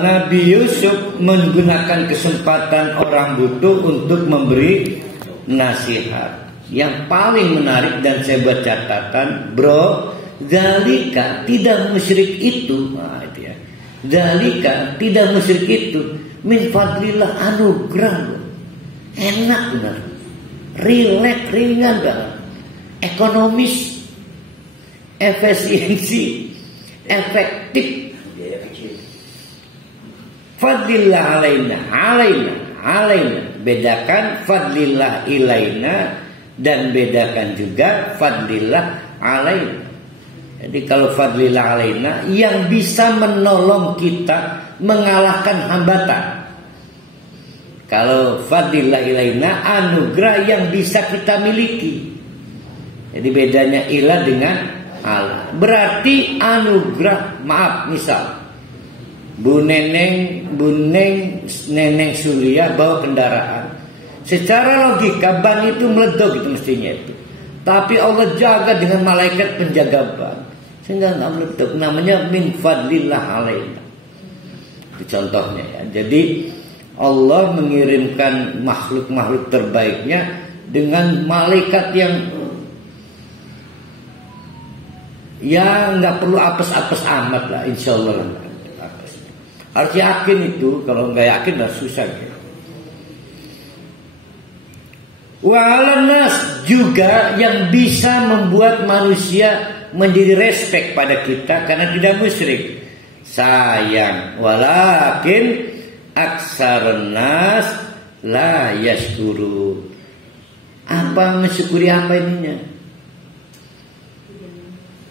Nabi Yusuf menggunakan kesempatan orang butuh untuk memberi nasihat. Yang paling menarik dan saya buat catatan, bro, zalika tidak musyrik itu, itu ya. Zalika tidak musyrik itu min fadlillah, anugerah. Enak benar. Relax, ringan banget. Ekonomis, efisiensi, efektif. Fadlillah alaina. Bedakan fadlillah ilaina dan bedakan juga fadlillah alaina. Jadi kalau fadlillah alaina yang bisa menolong kita mengalahkan hambatan. Kalau fadlillah ilaina anugerah yang bisa kita miliki. Jadi bedanya ilah dengan Allah. Berarti anugerah, maaf, misal Bu Neneng Surya bawa kendaraan. Secara logika ban itu meleduk gitu mestinya itu. Tapi Allah jaga dengan malaikat penjaga ban sehingga nggak meleduk. Namanya min fadlillah alaina. Itu contohnya ya. Jadi Allah mengirimkan makhluk-makhluk terbaiknya dengan malaikat yang nggak perlu apes-apes amat lah, insya Allah. Harus yakin itu, kalau nggak yakin udah susah ya. Wa'alanas juga yang bisa membuat manusia menjadi respect pada kita karena tidak musyrik. Sayang, walakin aksarun nas la yashkuru. Apa mensyukuri apa ininya?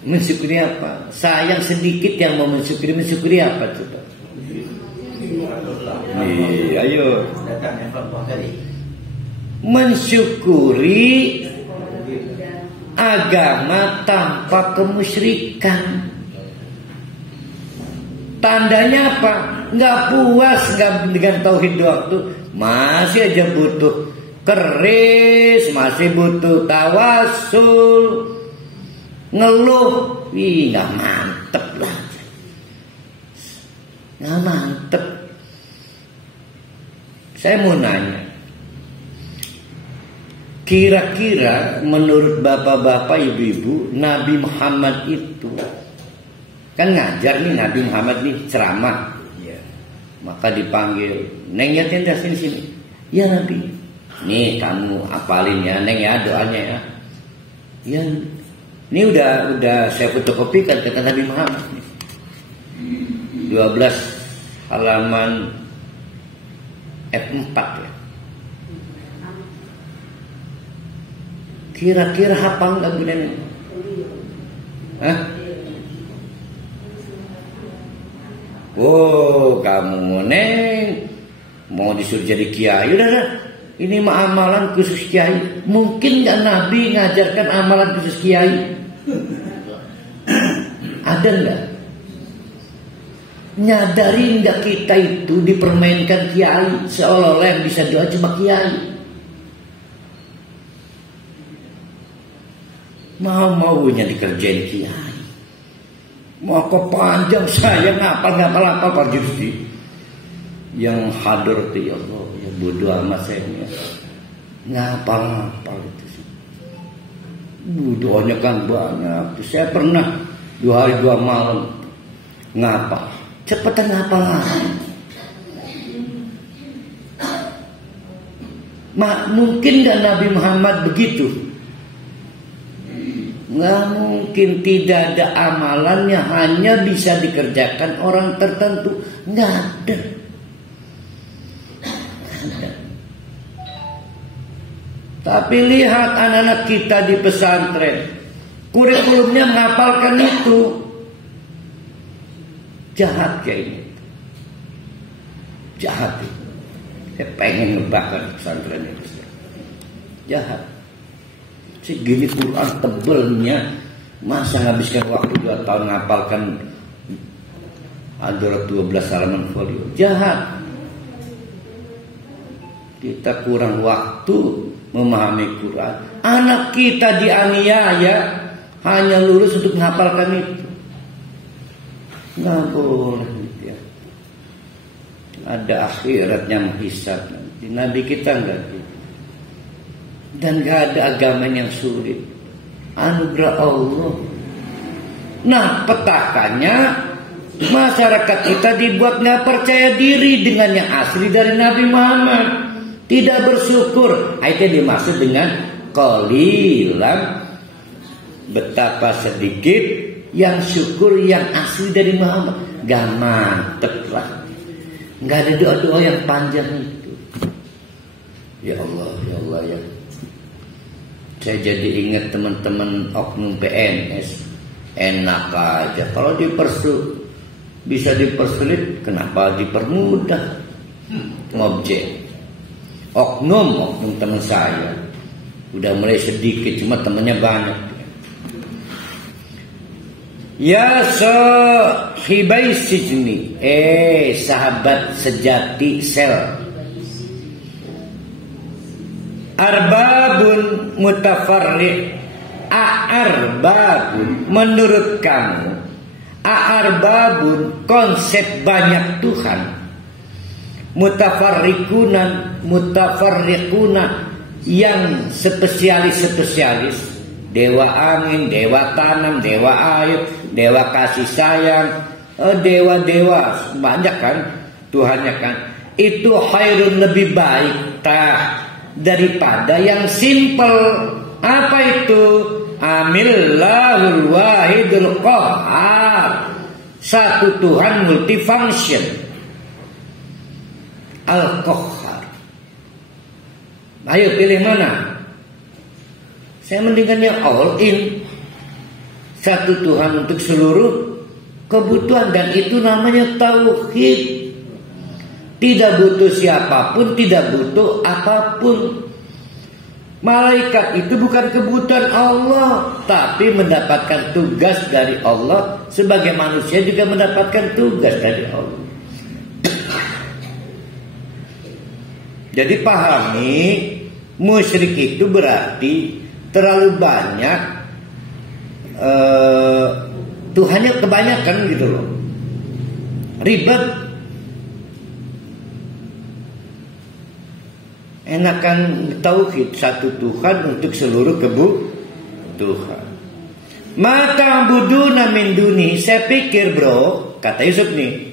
Mensyukuri apa? Sayang sedikit yang mau mensyukuri apa coba? Ayo. Mensyukuri agama tanpa kemusyrikan. Tandanya apa? Nggak puas dengan tauhid doang tuh, masih aja butuh keris, masih butuh tawasul, ngeluh. Nggak mantep lah. Nggak mantep. Saya mau nanya, kira-kira menurut bapak-bapak, ibu-ibu, Nabi Muhammad itu kan ngajar nih, Nabi Muhammad nih ceramah, ya. Maka dipanggil, Neng ya tenda sini. Ya Nabi, nih kamu apalin ya Neng ya doanya ya. Ya, ini udah saya fotokopikan kata Nabi Muhammad nih. 12 halaman F4 ya. Kira-kira hafal nggak Bu Neneng? Hah? Oh, kamu Neng mau disuruh jadi kiai, udah. Ini mah amalan khusus kiai. Mungkin nggak Nabi ngajarkan amalan khusus kiai? Ada nggak? Nyadari nggak kita itu dipermainkan kiai, seolah-olah yang bisa doa cuma kiai. Mau-maunya dikerjain kiai. Mau kok panjang saya ngapal Pak Justi. Yang hadir itu ya Allah, ya bodoh amat saya ini. Ngapal itu sih. Doanya kan banyak. Saya pernah 2 hari 2 malam ngapal. Cepetan ngapal. Mungkin gak Nabi Muhammad begitu? Nggak mungkin. Tidak ada amalannya, hanya bisa dikerjakan orang tertentu. Nggak ada. Tapi lihat anak-anak kita di pesantren, kurikulumnya menghafalkan itu. Jahat kayak ini. Jahat itu. Saya pengen ngebakar pesantren itu. Jahat. Segini Quran tebelnya, masa ngabiskan waktu 2 tahun ngapalkan Ad-Durar 12 halaman folio. Jahat. Kita kurang waktu memahami Quran. Anak kita dianiaya hanya lulus untuk menghafalkan itu. Nggak boleh ya. Ada akhiratnya menghisab nanti. Nabi kita enggak gitu. Dan enggak ada agama yang sulit. Anugerah Allah. Nah, petakannya masyarakat kita dibuat nggak percaya diri dengan yang asli dari Nabi Muhammad. Tidak bersyukur. Itu dimaksud dengan qalilan, betapa sedikit yang syukur yang asli dari Muhammad. Gak mantep lah. Nggak ada doa-doa yang panjang itu. Ya Allah, ya Allah ya. Saya jadi ingat teman-teman oknum PNS. Enak aja kalau bisa dipersulit, kenapa dipermudah? Ngobjek. Oknum teman saya udah mulai sedikit, cuma temannya banyak. Ya sahibai sijni, sahabat sejati sel. Arbabun mutafarriq. A'arbabun, menurut kamu a'arbabun, konsep banyak Tuhan. Mutafarriquna, yang spesialis. Dewa angin, dewa tanam, dewa air, dewa kasih sayang, dewa-dewa banyak kan Tuhannya kan. Itu khairun, lebih baik daripada yang simple. Apa itu? Amillahul wahidul qahhar. Satu Tuhan multifunction. Al-Qahhar. Ayo pilih mana? Saya mendingan yang all in. Satu Tuhan untuk seluruh kebutuhan. Dan itu namanya tauhid. Tidak butuh siapapun, tidak butuh apapun. Malaikat itu bukan kebutuhan Allah, tapi mendapatkan tugas dari Allah. Sebagai manusia juga mendapatkan tugas dari Allah. Jadi pahami, musyrik itu berarti terlalu banyak Tuhannya kebanyakan gitu loh. Ribet. Enakan tauhid, satu Tuhan untuk seluruh kebutuhan. Mata buduna min duni. Saya pikir bro, kata Yusuf nih,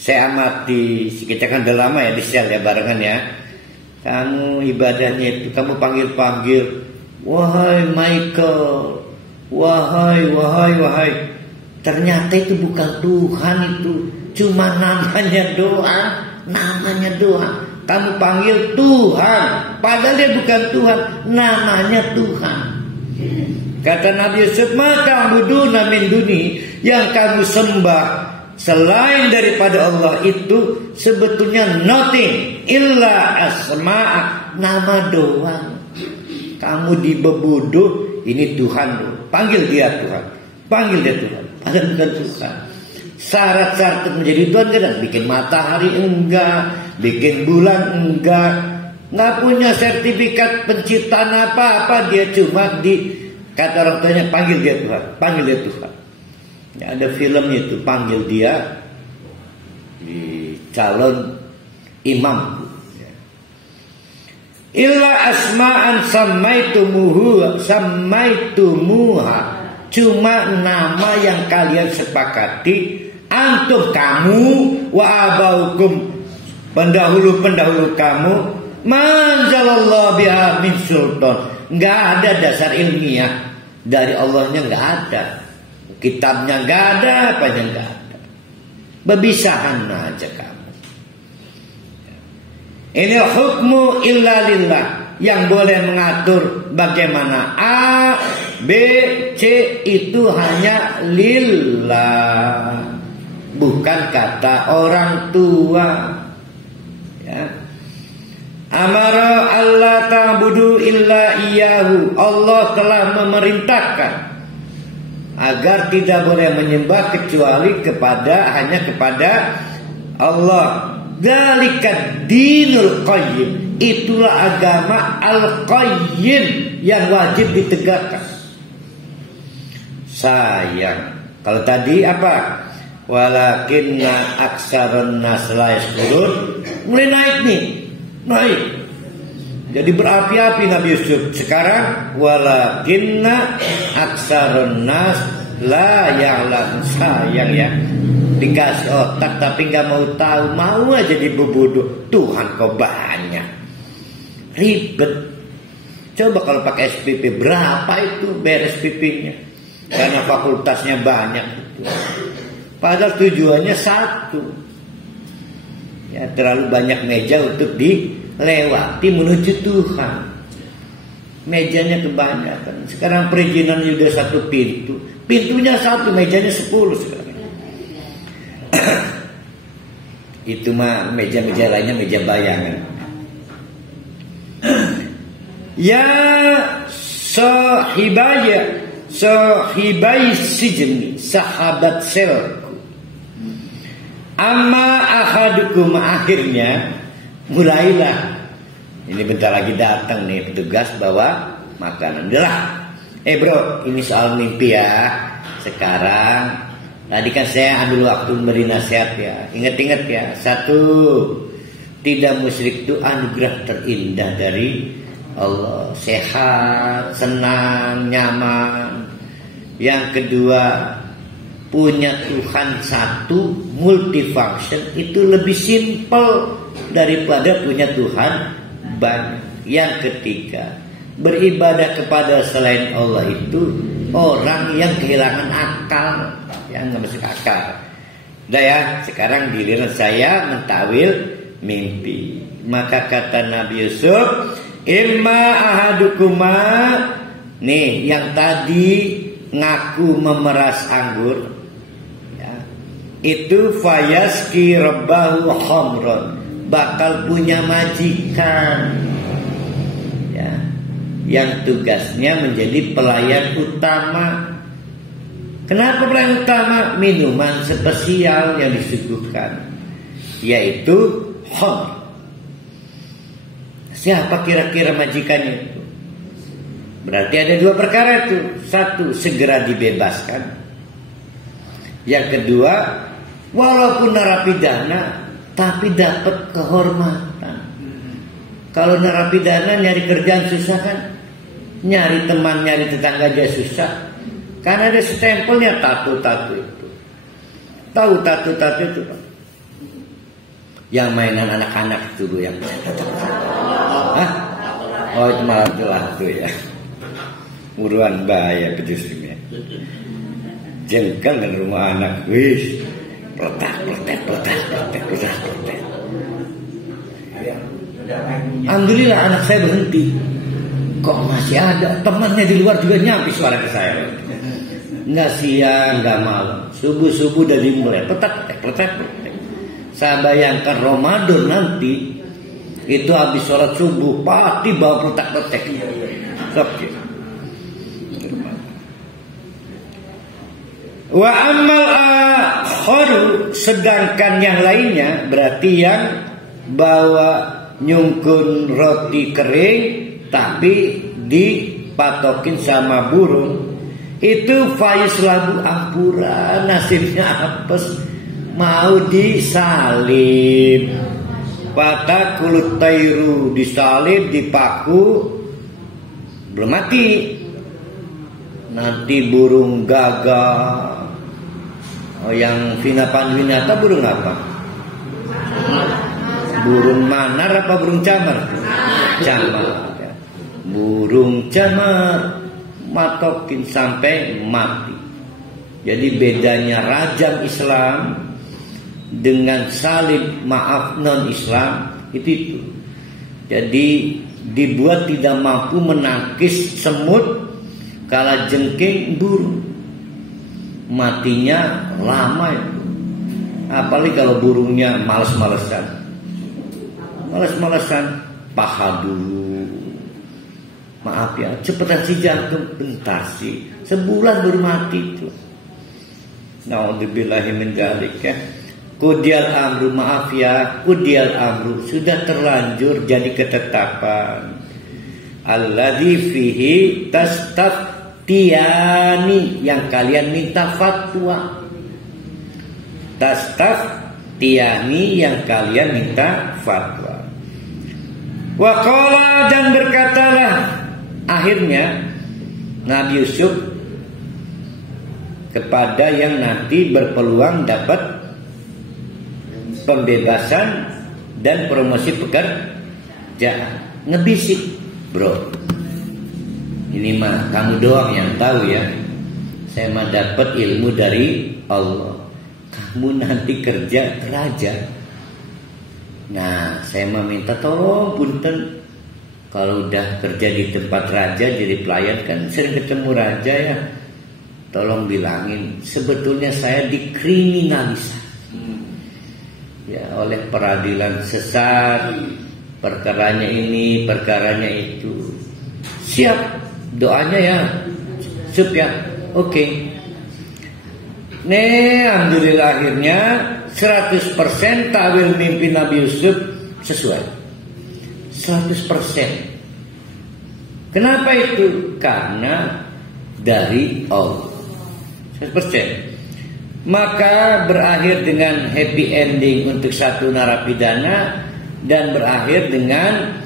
saya amati, kita kan udah lama ya di sel ya barengan ya. Kamu ibadahnya itu kamu panggil-panggil, wahai Michael, wahai. Ternyata itu bukan Tuhan, itu cuma namanya doa. Kamu panggil Tuhan, padahal dia bukan Tuhan, namanya Tuhan. Kata Nabi Yusuf, maka buduna min duni, yang kamu sembah selain daripada Allah itu sebetulnya nothing illa asma'a, nama doang. Kamu dibebuduh, ini Tuhan, panggil dia Tuhan, padahal bukan Tuhan. Syarat-syarat menjadi Tuhan kan bikin matahari enggak, bikin bulan enggak, nggak punya sertifikat penciptaan apa-apa, dia cuma kata orang tuanya panggil dia Tuhan. Ya, ada filmnya itu, panggil dia di calon imam. Illa asma'an sammaitumuha, cuma nama yang kalian sepakati. Antum kamu wa abaukum, pendahulu kamu, manzalallahu biha min sultan. Enggak ada dasar ilmiah dari Allahnya, enggak ada. Kitabnya enggak ada, apanya enggak ada. Bebisahan aja kamu. Ini hukmu illa lillah, yang boleh mengatur bagaimana A, B, C itu hanya lillah. Bukan kata orang tua. Ya. Amara Allah ta'budu illa iyyahu. Allah telah memerintahkan agar tidak boleh menyembah kecuali hanya kepada Allah. Dzalika dinul qayyim. Itulah agama al-qayyim yang wajib ditegakkan. Sayang, kalau tadi apa? Walakinna aksarun nas la yashkurun. Mulai naik nih, naik. Jadi berapi-api Nabi Yusuf. Sekarang walakinna aksarun nas la ya'lamun. Sayang ya, dikasih otak tapi nggak mau tahu, mau aja dibodoh. Tuhan kau banyak, ribet. Coba kalau pakai SPP berapa itu bayar SPP-nya? Karena fakultasnya banyak. Padahal tujuannya satu. Ya, terlalu banyak meja untuk dilewati menuju Tuhan. Mejanya kebanyakan. Sekarang perizinan sudah satu pintu. Pintunya satu, mejanya 10 sekarang. Itu mah meja-meja lainnya meja bayangan. Ya sahibai sijni, sahabat selku. Amma ahadukum, akhirnya mulailah. Ini bentar lagi datang nih petugas bawa makanan. Udah, bro, ini soal mimpi ya. Sekarang tadi kan saya ambil waktu memberi nasihat ya. Ingat-ingat ya. 1, tidak musyrik itu anugerah terindah dari Allah. Sehat, senang, nyaman. Yang kedua, punya Tuhan satu, multifunction, itu lebih simple daripada punya Tuhan banyak. Yang ketiga, beribadah kepada selain Allah itu orang yang kehilangan akal, yang nggak masuk akal. Udah ya, sekarang giliran saya mentawil mimpi. Maka kata Nabi Yusuf, imma ahadukuma, nih yang tadi ngaku memeras anggur ya, itu fayaski rabbahu khamron, bakal punya majikan ya, yang tugasnya menjadi pelayan utama. Kenapa pelayan utama? Minuman spesial yang disuguhkan, yaitu khamr. Siapa kira-kira majikannya itu? Berarti ada 2 perkara itu. 1, segera dibebaskan. Yang kedua, walaupun narapidana tapi dapat kehormatan. Kalau narapidana nyari kerjaan susah kan, nyari teman, nyari tetangga aja susah. Karena ada stempelnya, tato-tato itu. Tahu tato-tato itu Pak? Yang mainan anak-anak itu Bu, yang hah? Oh itu malah telah tuh ya. Muruan bahaya pedusnya. Jengkel dan rumah anak, wis protek. Alhamdulillah anak saya berhenti. Kok masih ada temannya di luar juga nyampe suara ke saya. Nggak siang, nggak malam, subuh dari mulai protek. Saya bayangkan Ramadan nanti itu habis sholat subuh pasti bawa protek. Wa amal akharu, sedangkan yang lainnya berarti yang bawa nyungkun roti kering tapi dipatokin sama burung, itu faiz labu ampura, nasibnya apes, mau disalib. Pada kulut tairu, disalib, dipaku, belum mati. Nanti burung gagak. Oh, yang Vina Panduwinata burung apa? Burung manar apa burung camar? Camar. Burung camar matokin sampai mati. Jadi bedanya rajam Islam dengan salib non Islam itu. Jadi dibuat tidak mampu menangkis semut, kala jengking burung, matinya lama itu. Apalagi kalau burungnya males-malesan, paha dulu. Maaf ya, cepetan si jantung, bentar sih, sebulan baru mati itu. Naudzubillahi min dzalik ya. Qudiyal amru, maaf ya, qudiyal amru sudah terlanjur jadi ketetapan. Alladzi fihi tastaftiyani, yang kalian minta fatwa. Tastaftiyani, yang kalian minta fatwa. Wa qala, dan berkatalah akhirnya Nabi Yusuf kepada yang nanti berpeluang dapat pembebasan dan promosi pekerjaan, ngebisik, bro, ini mah kamu doang yang tahu ya, saya mah dapat ilmu dari Allah, kamu nanti kerja raja. Nah, saya mah minta tolong punten, kalau udah kerja di tempat raja jadi pelayan kan sering ketemu raja ya, tolong bilangin sebetulnya saya dikriminalisasi ya oleh peradilan sesat, perkaranya ini, perkaranya itu. Siap doanya ya, sup ya, oke. Alhamdulillah akhirnya 100% tawil mimpi Nabi Yusuf sesuai. 100%. Kenapa itu? Karena dari Allah. 100%. Maka berakhir dengan happy ending untuk satu narapidana, dan berakhir dengan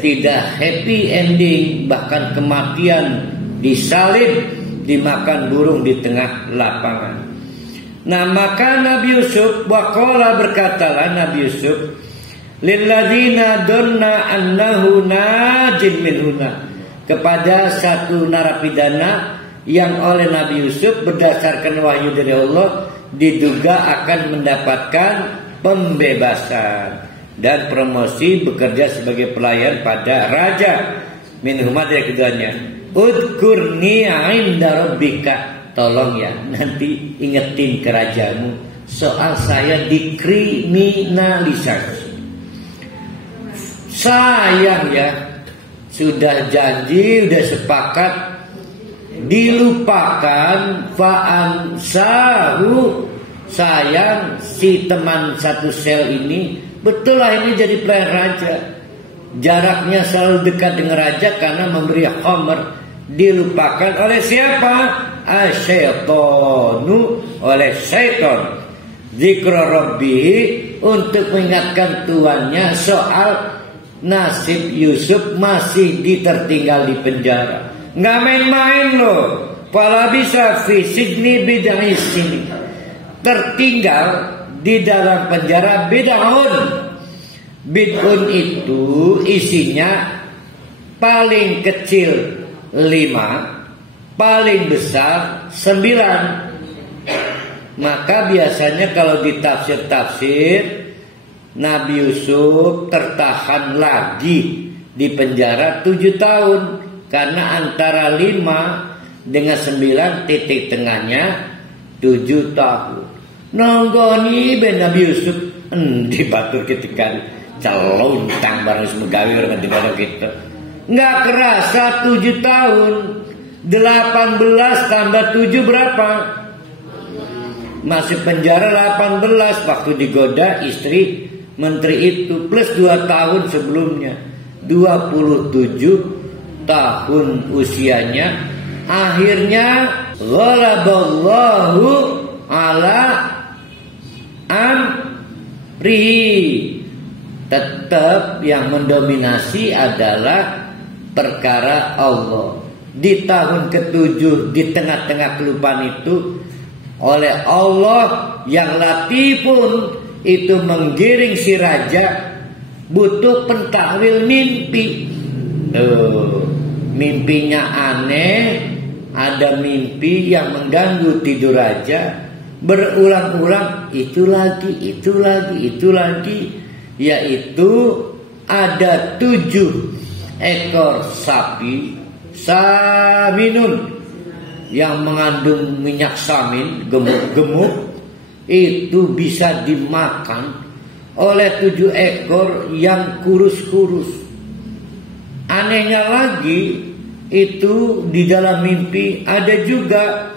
tidak happy ending, bahkan kematian, disalib, dimakan burung di tengah lapangan. Nah, maka Nabi Yusuf waqala, berkatalah Nabi Yusuf, lilladzina dhanna annahu najin minhuna, kepada satu narapidana yang oleh Nabi Yusuf berdasarkan wahyu dari Allah diduga akan mendapatkan pembebasan dan promosi bekerja sebagai pelayan pada raja. Minhuma, dari keduanya. Udkurni 'inda rabbika, tolong ya nanti ingetin ke rajamu soal saya dikriminalisasi. Sayang ya, sudah janji, sudah sepakat, dilupakan. Fa'ansahu, sayang si teman satu sel ini betul lah ini jadi pelayan raja, jaraknya selalu dekat dengan raja karena memberi khamr. Dilupakan oleh siapa? Asyaitonu, oleh syaitan. Zikra rabbihi, untuk mengingatkan tuannya soal nasib Yusuf masih ditertinggal di penjara. Nggak main-main loh. Fala bisa fi sijni bid'is sini, tertinggal di dalam penjara bid'un. Bid'un itu isinya paling kecil 5, paling besar 9. Maka biasanya kalau di tafsir-tafsir, Nabi Yusuf tertahan lagi di penjara 7 tahun. Karena antara 5 dengan 9 titik tengahnya 7 tahun. Nonggoni ben Nabi Yusuf dibatur ketika celontang bareng semegawi orang negara kita. Nggak kerasa 7 tahun. 18 tambah 7 berapa? Masuk penjara 18 waktu digoda istri menteri itu, plus 2 tahun sebelumnya, 27 tahun usianya. Akhirnya ghalaballahu ala amrihi, tetap yang mendominasi adalah perkara Allah. Di tahun ke-7, di tengah-tengah kelupaan itu, oleh Allah yang latifun itu menggiring si raja butuh pentakwil mimpi. Mimpinya aneh, ada mimpi yang mengganggu tidur raja, berulang-ulang, itu lagi, yaitu ada 7 ekor sapi saminun yang mengandung minyak samin gemuk-gemuk, itu bisa dimakan oleh 7 ekor yang kurus-kurus. Anehnya lagi, itu di dalam mimpi ada juga,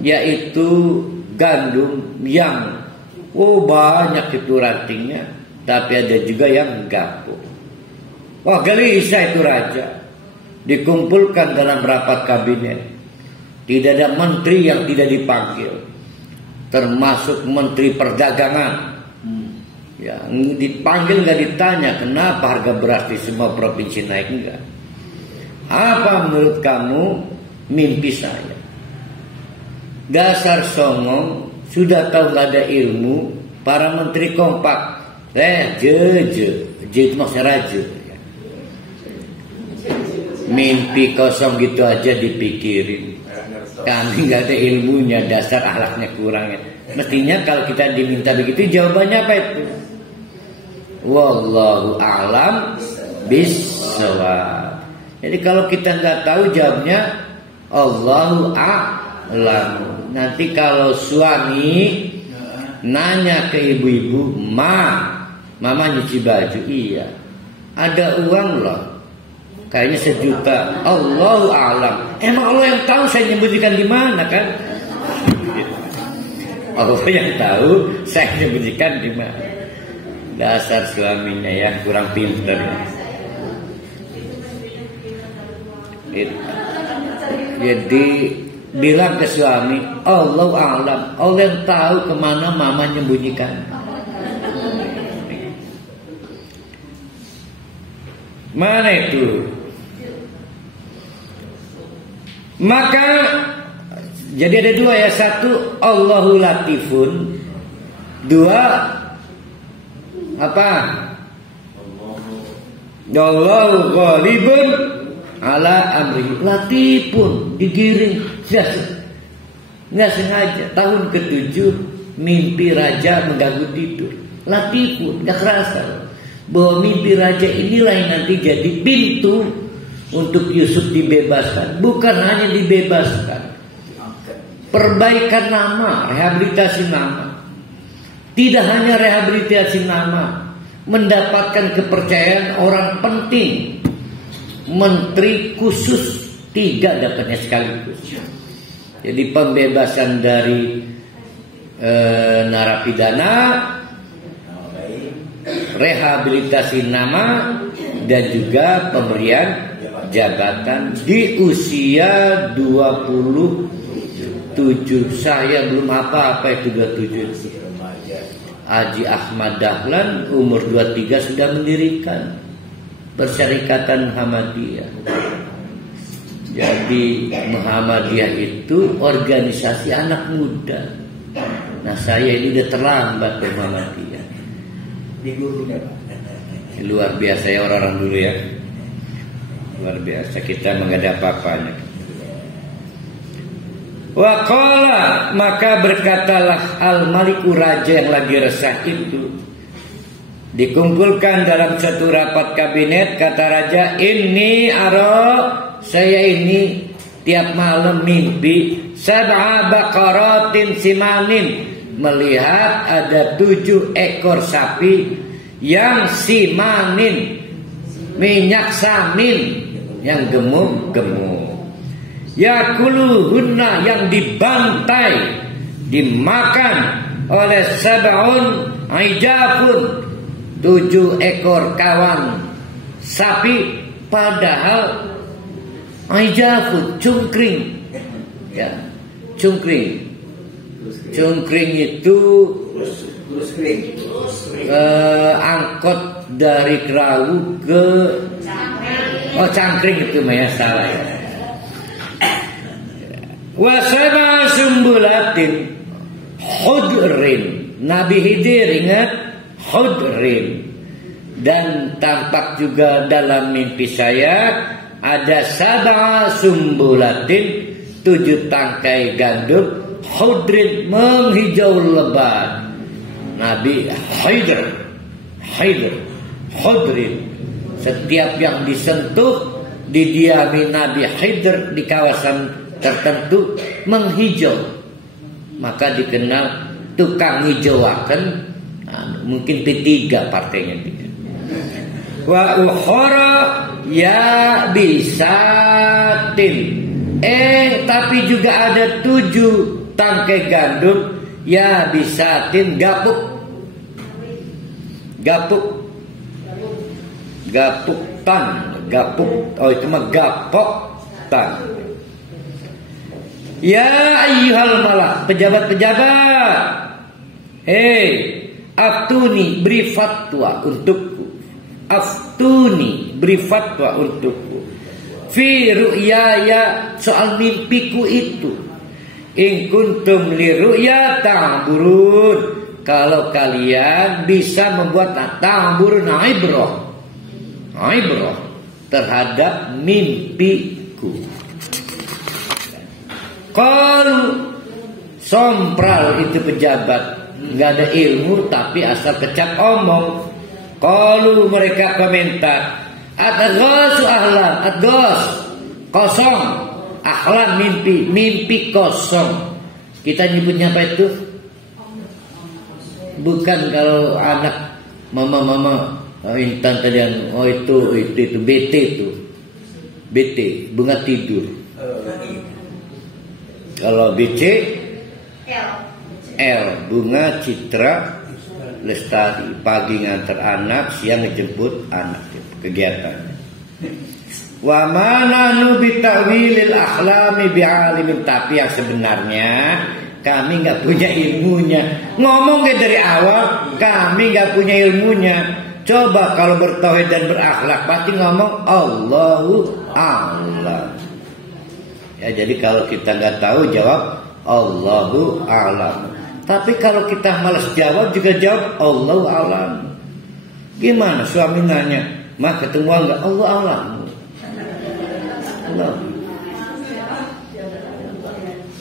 yaitu gandum yang Oh banyak itu rantingnya, tapi ada juga yang gapuk. Wah gelisah itu raja. Dikumpulkan dalam rapat kabinet. Tidak ada menteri yang tidak dipanggil, termasuk menteri perdagangan. Ya, dipanggil nggak ditanya kenapa harga beras di semua provinsi naik, enggak. Apa menurut kamu mimpi saya? Dasar songong, sudah tahu nggak ada ilmu, para menteri kompak. Je itu maksudnya raja. Mimpi kosong gitu aja dipikirin. Kami nggak ada ilmunya, dasar akhlaknya kurang. Mestinya kalau kita diminta begitu, jawabannya apa itu? Wallahu a'lam bishawab. Jadi kalau kita nggak tahu, jawabnya Allahu a'lam. Nanti kalau suami nanya ke ibu-ibu, mama nyuci baju, iya. Ada uang loh, kayaknya 1 juta. Allahu a'lam. Emang Allah yang tahu saya nyembunyikan di mana kan? Allah yang tahu saya nyembunyikan di mana. Dasar suaminya ya kurang pintar. Jadi bilang ke suami, Allahu a'lam. Allah yang tahu kemana mama nyembunyikan. Mana itu? Maka jadi ada 2 ya. 1 Allahu latifun. 2 apa? Allahu ghalibun ala amri. Latifun digiring. Nggak sengaja. Tahun ke-7 mimpi raja mengganggu tidur. Latifun, nggak kerasa bahwa mimpi raja inilah yang nanti jadi pintu untuk Yusuf dibebaskan. Bukan hanya dibebaskan, perbaikan nama, rehabilitasi nama. Tidak hanya rehabilitasi nama, mendapatkan kepercayaan orang penting, menteri khusus, 3 dapatnya sekaligus. Jadi pembebasan dari narapidana, rehabilitasi nama, dan juga pemberian jabatan di usia 27. Saya belum apa-apa itu 27. Haji Ahmad Dahlan umur 23 sudah mendirikan Persyarikatan Muhammadiyah. Jadi Muhammadiyah itu organisasi anak muda. Nah saya ini udah terlambat ke Muhammadiyah. Di gurunya Pak. Luar biasa ya orang-orang dulu ya. Luar biasa, kita menghadap apa-apanya. Wa qala, maka berkatalah al-maliku, raja yang lagi resah itu. Dikumpulkan dalam satu rapat kabinet, kata raja, ini saya ini tiap malam mimpi 7 baqaratin simanin, melihat ada 7 ekor sapi yang simanin, minyak samin, yang gemuk-gemuk. Yakuluhunna, yang dibantai, dimakan oleh 7 aijafun, 7 ekor kawan sapi. Padahal aijafun cungkring, ya, cungkring itu angkot dari Kerawu ke Cangkring itu mah ya, salah ya. Wasaba sumbulatin hudrin, Nabi Khidir ingat hudrin. Dan tampak juga dalam mimpi saya ada 7 sumbulatin, 7 tangkai gandum, hudrin, menghijau lebat. Nabi Khidir hudrin, setiap yang disentuh, didiami Nabi Khidir di kawasan tertentu menghijau, maka dikenal tukang hijauaken. Mungkin P3 partainya. Wa ukhara ya bisatin, tapi juga ada 7 tangkai gandum ya bisatin gapuk itu mah gapok tan. Ya ayyuhal malak, pejabat-pejabat, aftuni, beri fatwa untukku. Fi ru'yaya, soal mimpiku itu. In kuntum li ru'ya ta'burun, kalau kalian bisa membuat ta'burun ibrah terhadap mimpiku. Kalau sompral itu pejabat, nggak ada ilmu tapi asal kecap omong. Kalau mereka komentar, adghasu ahlam, kosong, ahlam mimpi kosong. Kita nyebutnya apa itu? Bukan kalau anak mama Intan tadi itu BT bunga tidur. Kalau BC L bunga citra lestari, pagi ngantar anak, siang ngejemput anak, kegiatan. Wa mana nu bitawilil akhlami bi'alimin, tapi yang sebenarnya kami nggak punya ilmunya. Ngomong dari awal kami nggak punya ilmunya. Coba kalau bertauhid dan berakhlak pasti ngomong Allahu a'lam. Ya, jadi kalau kita nggak tahu jawab Allahu a'lam. Tapi kalau kita malas jawab juga jawab Allahu a'lam. Gimana suami nanya, "Mah ketemu enggak?" Allah a'lam. Allah.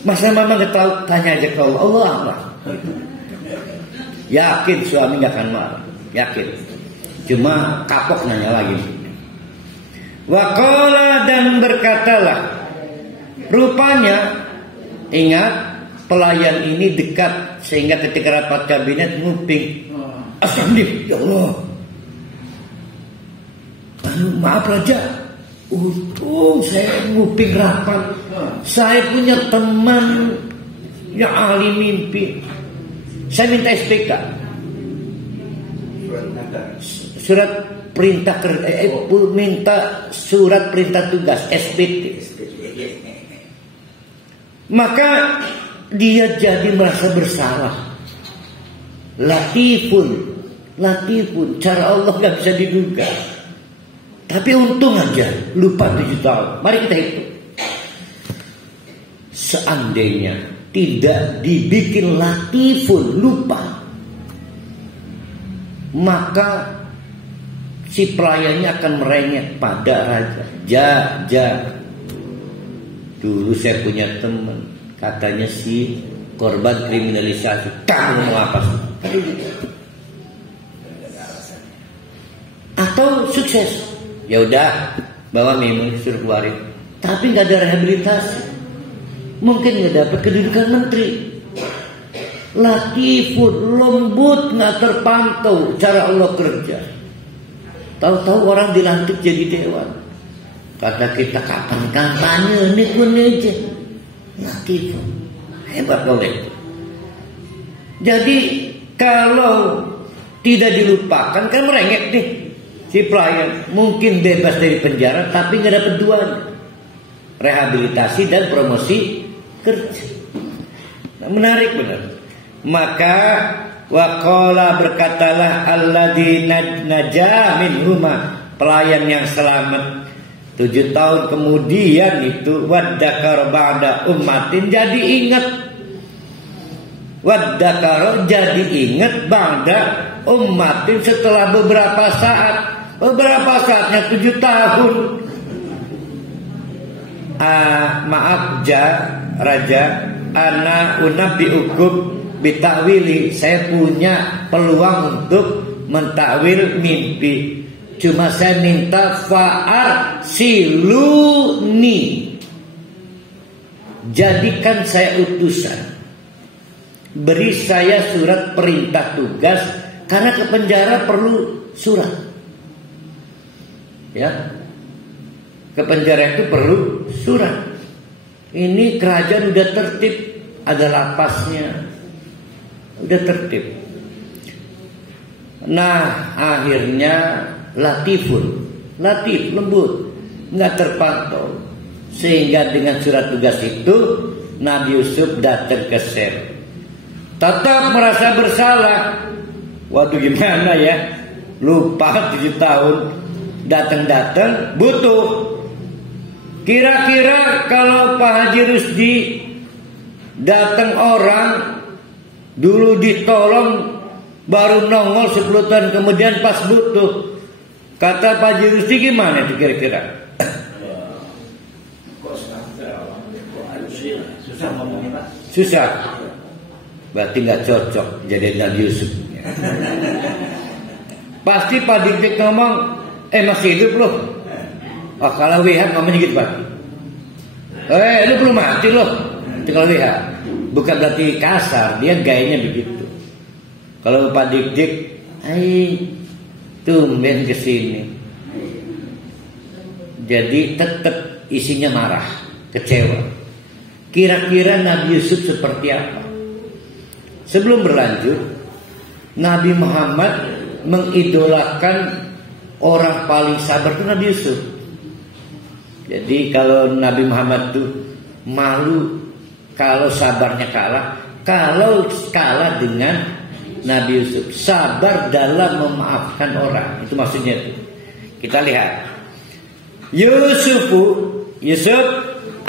Masa mama nggak tahu, tanya aja ke Allah. Allah a'lam. Yakin suami nggak akan marah, yakin. Cuma kapok nanya lagi. Waqala, dan berkatalah, rupanya ingat pelayan ini dekat sehingga ketika rapat kabinet nguping. Astagfirullah, ya Allah. Maaf Raja, untung saya nguping rapat. Saya punya teman yang ahli mimpi. Saya minta SPK. Surat perintah minta surat perintah tugas SPT. Maka dia jadi merasa bersalah. Latifun, cara Allah gak bisa diduga. Tapi untung aja lupa 7 tahun. Mari kita hitung. Seandainya tidak dibikin latifun, lupa, maka si pelayannya akan merengek pada raja. Dulu saya punya teman, katanya si korban kriminalisasi. Kamu mau apa? Atau sukses, ya udah bawa Mimun suruh keluarin, tapi nggak ada rehabilitasi, mungkin nggak dapat kedudukan menteri. Latifun, lembut, nggak terpantau cara Allah kerja. Tahu-tahu orang dilantik jadi dewan. Kata kita kapan kampanye, ini pun aja. Latifun, hebat boleh. Jadi kalau tidak dilupakan kan merengek nih si pelayan, mungkin bebas dari penjara tapi nggak dapat duaan, rehabilitasi dan promosi kerja. Nah, menarik benar. Maka waqala, berkatalah alladzi naja minhuma, pelayan yang selamat 7 tahun kemudian itu, waddakar ba'da ummatin, jadi ingat. Waddakar, jadi ingat, ba'da ummatin, setelah beberapa saat. Beberapa saatnya 7 tahun. Maaf Raja, ana unabbiukum bitakwili, saya punya peluang untuk mentakwil mimpi. Cuma saya minta fa'ar siluni, jadikan saya utusan, beri saya surat perintah tugas, karena ke penjara perlu surat. Ya, ke penjara itu perlu surat. Ini kerajaan udah tertib, ada lapasnya, udah tertib. Nah, akhirnya latif, lembut, nggak terpantau. Sehingga dengan surat tugas itu Nabi Yusuf datang ke Sem. Tetap merasa bersalah. Waduh, gimana ya? Lupa 7 tahun, datang butuh. Kira-kira kalau Pak Haji Rusdi datang orang dulu ditolong, baru nongol 10 tahun kemudian pas butuh, kata Pak Haji Rusdi gimana itu kira-kira? Susah ngomongnya, Pak. Susah. Berarti nggak cocok jadi Nabi Yusuf. Pasti Pak Dik ngomong, masih hidup loh. Oh, kalau WH ngomongnya gitu, Pak. Lu belum mati loh. Itu kalau WH. Bukan berarti kasar, dia gayanya begitu. Kalau Pak Dik, tumben kesini. Jadi tetap isinya marah, kecewa. Kira-kira Nabi Yusuf seperti apa? Sebelum berlanjut, Nabi Muhammad mengidolakan orang paling sabar itu Nabi Yusuf. Jadi kalau Nabi Muhammad tuh malu kalau sabarnya kalah. Kalau kalah dengan Nabi Yusuf, sabar dalam memaafkan orang. Itu maksudnya itu. Kita lihat. Yusuf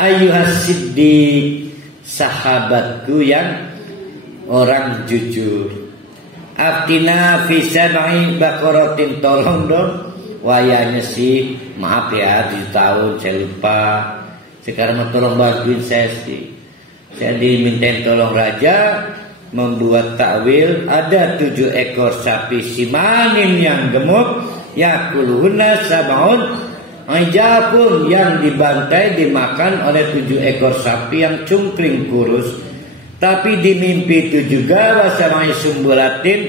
ayyuhas siddiq, sahabatku yang orang jujur. Aftina fi sab'i baqaratin, tolong dong wayanya sih, maaf ya 7 tahun saya lupa. Sekarang tolong bantuin saya sih. Saya dimintain tolong raja membuat takwil, ada 7 ekor sapi simanin yang gemuk, yakuluhunna sab'un ajapun, yang dibantai dimakan oleh 7 ekor sapi yang cungkring kurus. Tapi di mimpi itu juga wasamai sumbulatin,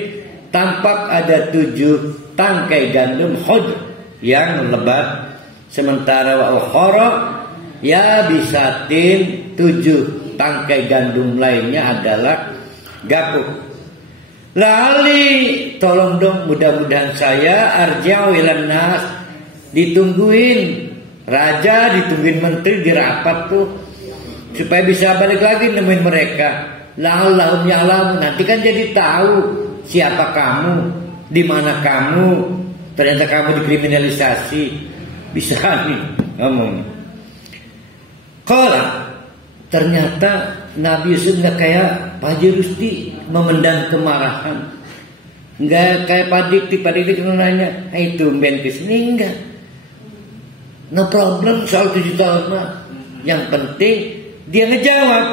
tampak ada 7 tangkai gandum khudr yang lebat. Sementara wa ukhara ya bisatin, 7 tangkai gandum lainnya adalah gapuk. Lali, tolong dong, mudah-mudahan saya arja'u ilan nas, ditungguin raja, ditungguin menteri di rapat tuh, supaya bisa balik lagi nemuin mereka. La'allahum ya'lamun, nanti kan jadi tahu siapa kamu, di mana kamu. Ternyata kamu dikriminalisasi. Bisa nih ngomong. Kalau ternyata Nabi Yusuf nggak kayak Pak Haji Rusdi memendam kemarahan, nggak kayak Pak Dik nanya, itu bentis ini enggak. No problem soal 7 tahun mah. Yang penting dia ngejawab.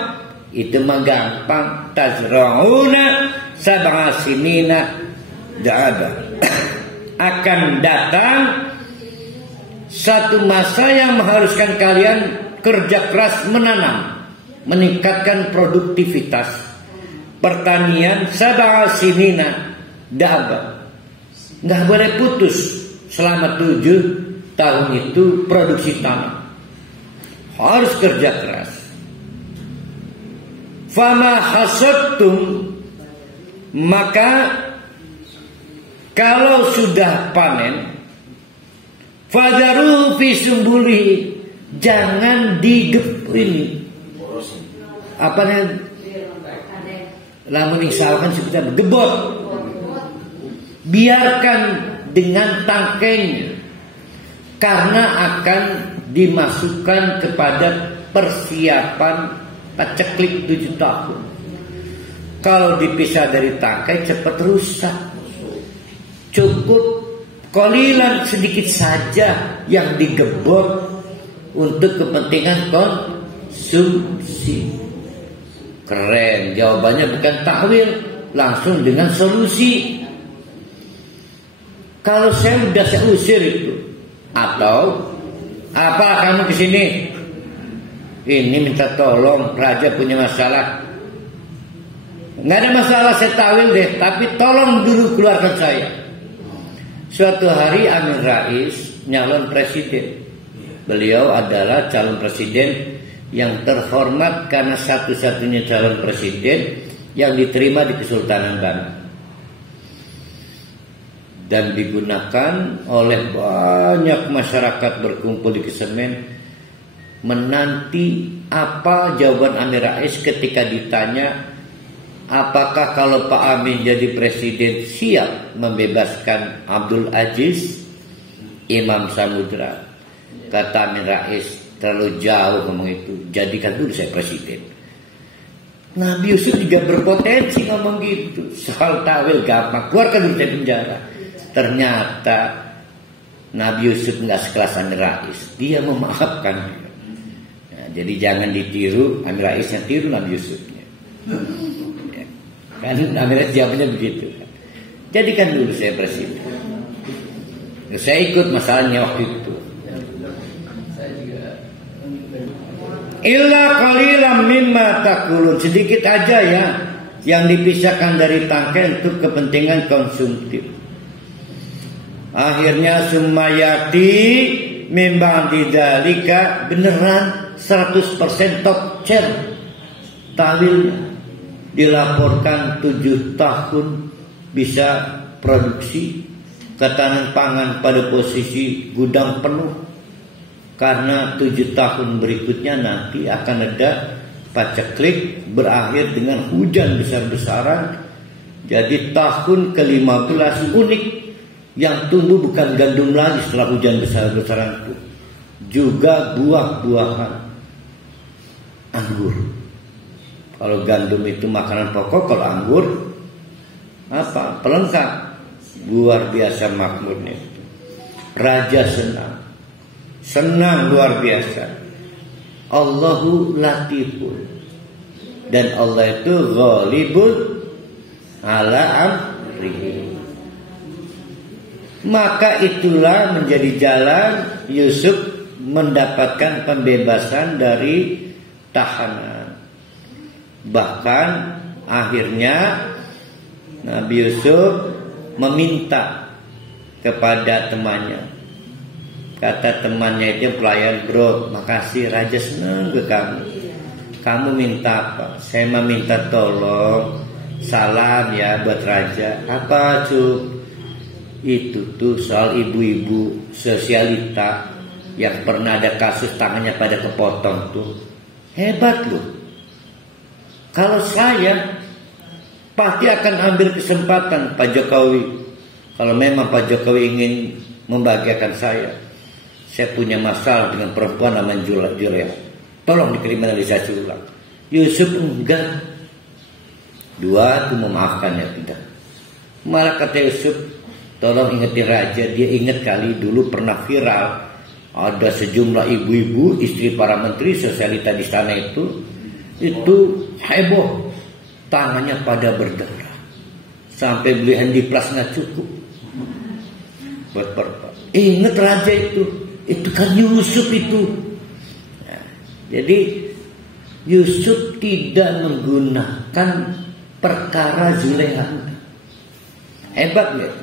Itu mah gampang. Tazra'una sab'a sinina da'aba. Akan datang satu masa yang mengharuskan kalian kerja keras menanam, meningkatkan produktivitas. Pertanian sab'a sinina da'aba. Nggak boleh putus selama 7 tahun itu produksi tanam. Harus kerja keras. Fama hasadtum, maka kalau sudah panen, fadaru fi sumbuli, jangan digepin. Apa nih? Lamun misalkan kita gebot, biarkan dengan tangkainya, karena akan dimasukkan kepada persiapan paceklik 7 tahun. Kalau dipisah dari tangkai cepat rusak. Cukup kolilan sedikit saja yang digebor untuk kepentingan konsumsi. Keren, jawabannya bukan takwil, langsung dengan solusi. Kalau saya usir itu, atau apa kamu kesini? Ini minta tolong, raja punya masalah. Nggak ada masalah, saya takwil deh, tapi tolong dulu keluarkan saya. Suatu hari Amin Rais nyalon presiden. Beliau adalah calon presiden yang terhormat karena satu-satunya calon presiden yang diterima di Kesultanan Banten dan digunakan oleh banyak masyarakat berkumpul di Kesemen menanti apa jawaban Amin Rais ketika ditanya apakah kalau Pak Amin jadi presiden siap membebaskan Abdul Aziz Imam Samudra. Kata Amin Rais, terlalu jauh ngomong itu, jadikan dulu saya presiden. Nabi Yusuf juga berpotensi ngomong gitu, soal tawil gampang, keluarkan dulu dari penjara. Ternyata Nabi Yusuf nggak sekelas Amin Rais, dia memaafkan. Nah, jadi jangan ditiru Amin Raisnya, tiru Nabi Yusufnya. Ya. Kan Amin Rais jawabnya begitu. Jadikan dulu saya presiden. Saya ikut masalahnya waktu itu. Illa qalilan mimma taqulun, sedikit aja ya yang dipisahkan dari tangkai untuk kepentingan konsumtif. Akhirnya sumayati memang didalika beneran 100% top chair tawilnya, dilaporkan 7 tahun bisa produksi ketahanan pangan pada posisi gudang penuh. Karena 7 tahun berikutnya nanti akan ada paceklik berakhir dengan hujan besar-besaran. Jadi tahun ke-15 unik, yang tumbuh bukan gandum lagi setelah hujan besar-besaran itu, juga buah-buahan anggur. Kalau gandum itu makanan pokok, kalau anggur apa? Pelengkap. Luar biasa makmurnya itu. Raja senang luar biasa. Allahu latifun, dan Allah itu ghalibun ala amrihi. Maka itulah menjadi jalan Yusuf mendapatkan pembebasan dari tahanan. Bahkan akhirnya Nabi Yusuf meminta kepada temannya. Kata temannya itu pelayan, bro, makasih raja senang ke kamu. Kamu minta apa? Saya meminta tolong salam ya buat raja. Apa cuy? Itu tuh soal ibu-ibu sosialita yang pernah ada kasus tangannya pada kepotong tuh. Hebat loh. Kalau saya pasti akan ambil kesempatan Pak Jokowi. Kalau memang Pak Jokowi ingin membahagiakan saya punya masalah dengan perempuan namanya Julia. Tolong dikriminalisasi ulang. Yusuf enggak. Dua itu memaafkan ya tidak. Malah kata Yusuf, tolong ingetin raja. Dia ingat kali dulu pernah viral. Ada sejumlah ibu-ibu istri para menteri sosialita di sana itu heboh. Tangannya pada berdarah. Sampai beli handiplas nggak cukup. Buat perempuan. Ingat raja itu. Itu kan Yusuf itu. Nah, jadi Yusuf tidak menggunakan perkara Zulekha. Hebat nggak?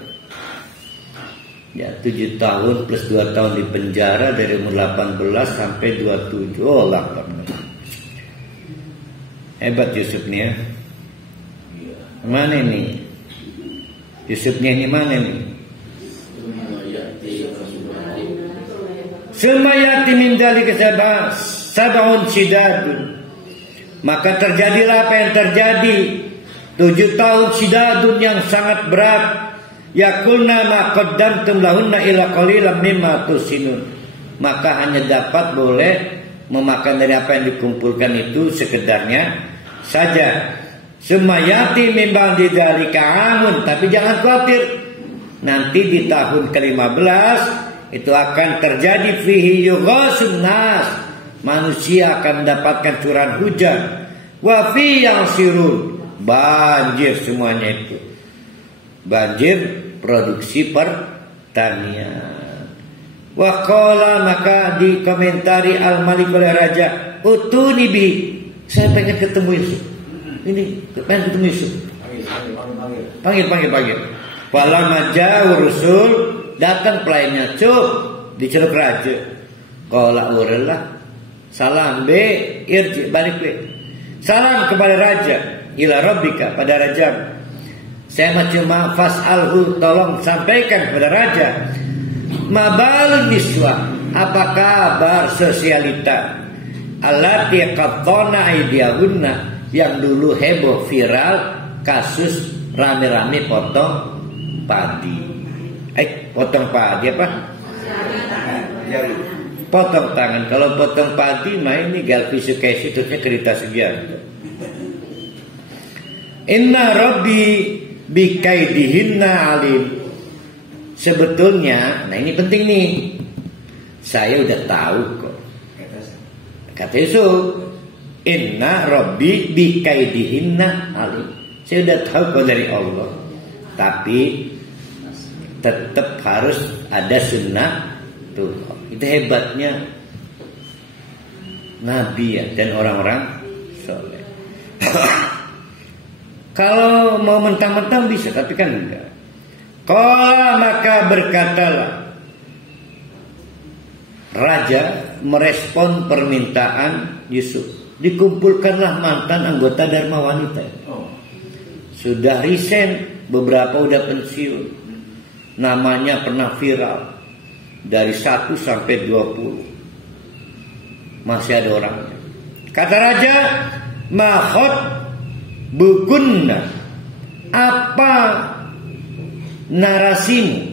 Ya 7 tahun plus 2 tahun di penjara dari umur 18 sampai 27. Oh Allah. Hebat Yusufnya. Mana ini? Yusufnya ini mana nih? Semayati min dzalika sab'un shidadun. Maka terjadilah apa yang terjadi. 7 tahun shidadun yang sangat berat. Yakulna ma qaddamtum lahunna ila qalilan mimma tusinun. Maka hanya dapat boleh memakan dari apa yang dikumpulkan itu sekedarnya saja. Semayati min ba'di dzalika amun. Tapi jangan khawatir, nanti di tahun ke-15 itu akan terjadi fihi yughasun nas, manusia akan mendapatkan curahan hujan, wa fi yasirun, banjir semuanya itu, banjir produksi pertanian. Wa qala, maka dikomentari al-malik oleh raja, utuni bi, saya pengen ketemu Yusuf. Ini pengen ketemu Yusuf. Panggil. Falamma ja'u rusul, datang pelayannya, cuk, diceluk raja. Qala urallah, salam be, irji, balik be. Salam kepada raja. ila rabbika, pada raja. Saya cuma fas'alhu, tolong sampaikan kepada raja. Mabal niswa, apa kabar sosialita allati qattana aydiyahunna, yang dulu heboh viral kasus rame-rame potong padi. Potong padi apa? Potong tangan. Kalau potong padi mah ini Galvi Sukesi terusnya cerita sejarah. Inna rabbi bikaidihinna alim. Sebetulnya, nah ini penting nih. Saya udah tahu kok. Kata Yusuf, inna rabbi bikaidihinna alim. Saya udah tahu kok dari Allah. Tapi tetap harus ada sunnah tuh. Itu hebatnya Nabi ya, dan orang-orang soleh. Kalau mau mentang-mentang bisa, tapi kan enggak. Qala, maka berkatalah raja merespon permintaan Yusuf. Dikumpulkanlah mantan anggota Dharma Wanita. Sudah resign, beberapa udah pensiun. Namanya pernah viral. Dari 1 sampai 20 masih ada orangnya. Kata raja, mahot bukunna, apa narasimu,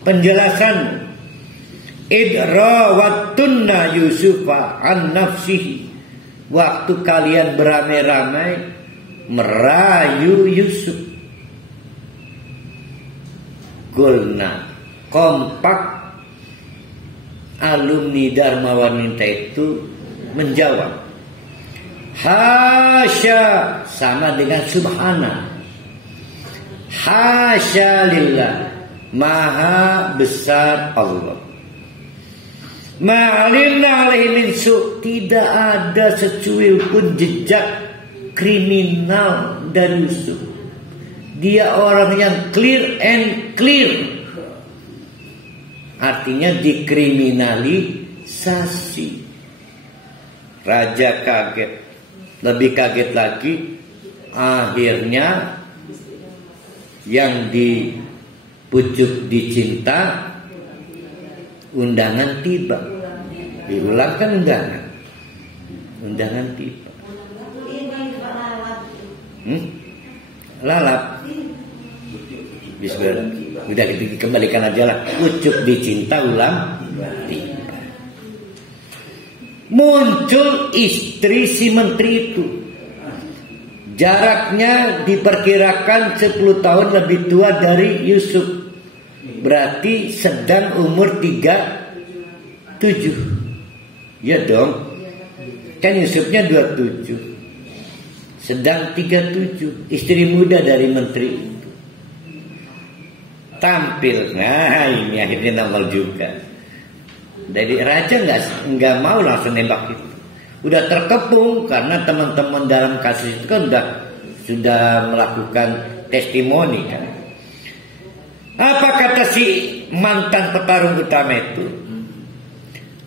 penjelasanmu? Idrawattunna Yusufa an nafsihi, waktu kalian beramai-ramai merayu Yusuf. Gulna, kompak alumni Dharma Wanita itu menjawab, hasya, sama dengan subhana, hasya lillah, maha besar Allah. Ma'alimna alaihi min su', tidak ada secuil pun jejak kriminal dari Yusuf. Dia orang yang clear and clear. Artinya dikriminalisasi. Raja kaget. Lebih kaget lagi, akhirnya yang dipucuk dicinta, undangan tiba. Diulangkan undangan tiba. Lalap. Bismillah. Udah dikembalikan aja lah. Pucuk dicinta ulang tiba. Muncul istri si menteri itu. Jaraknya diperkirakan 10 tahun lebih tua dari Yusuf. Berarti sedang umur 37. Ya dong. Kan Yusufnya 27. Sedang 37. Istri muda dari menteri itu. Tampil. Nah ini akhirnya nongol juga. Dari raja nggak mau langsung nembak itu. Udah terkepung karena teman-teman dalam kasus itu kan sudah melakukan testimoni kan. Apa kata si mantan petarung utama itu?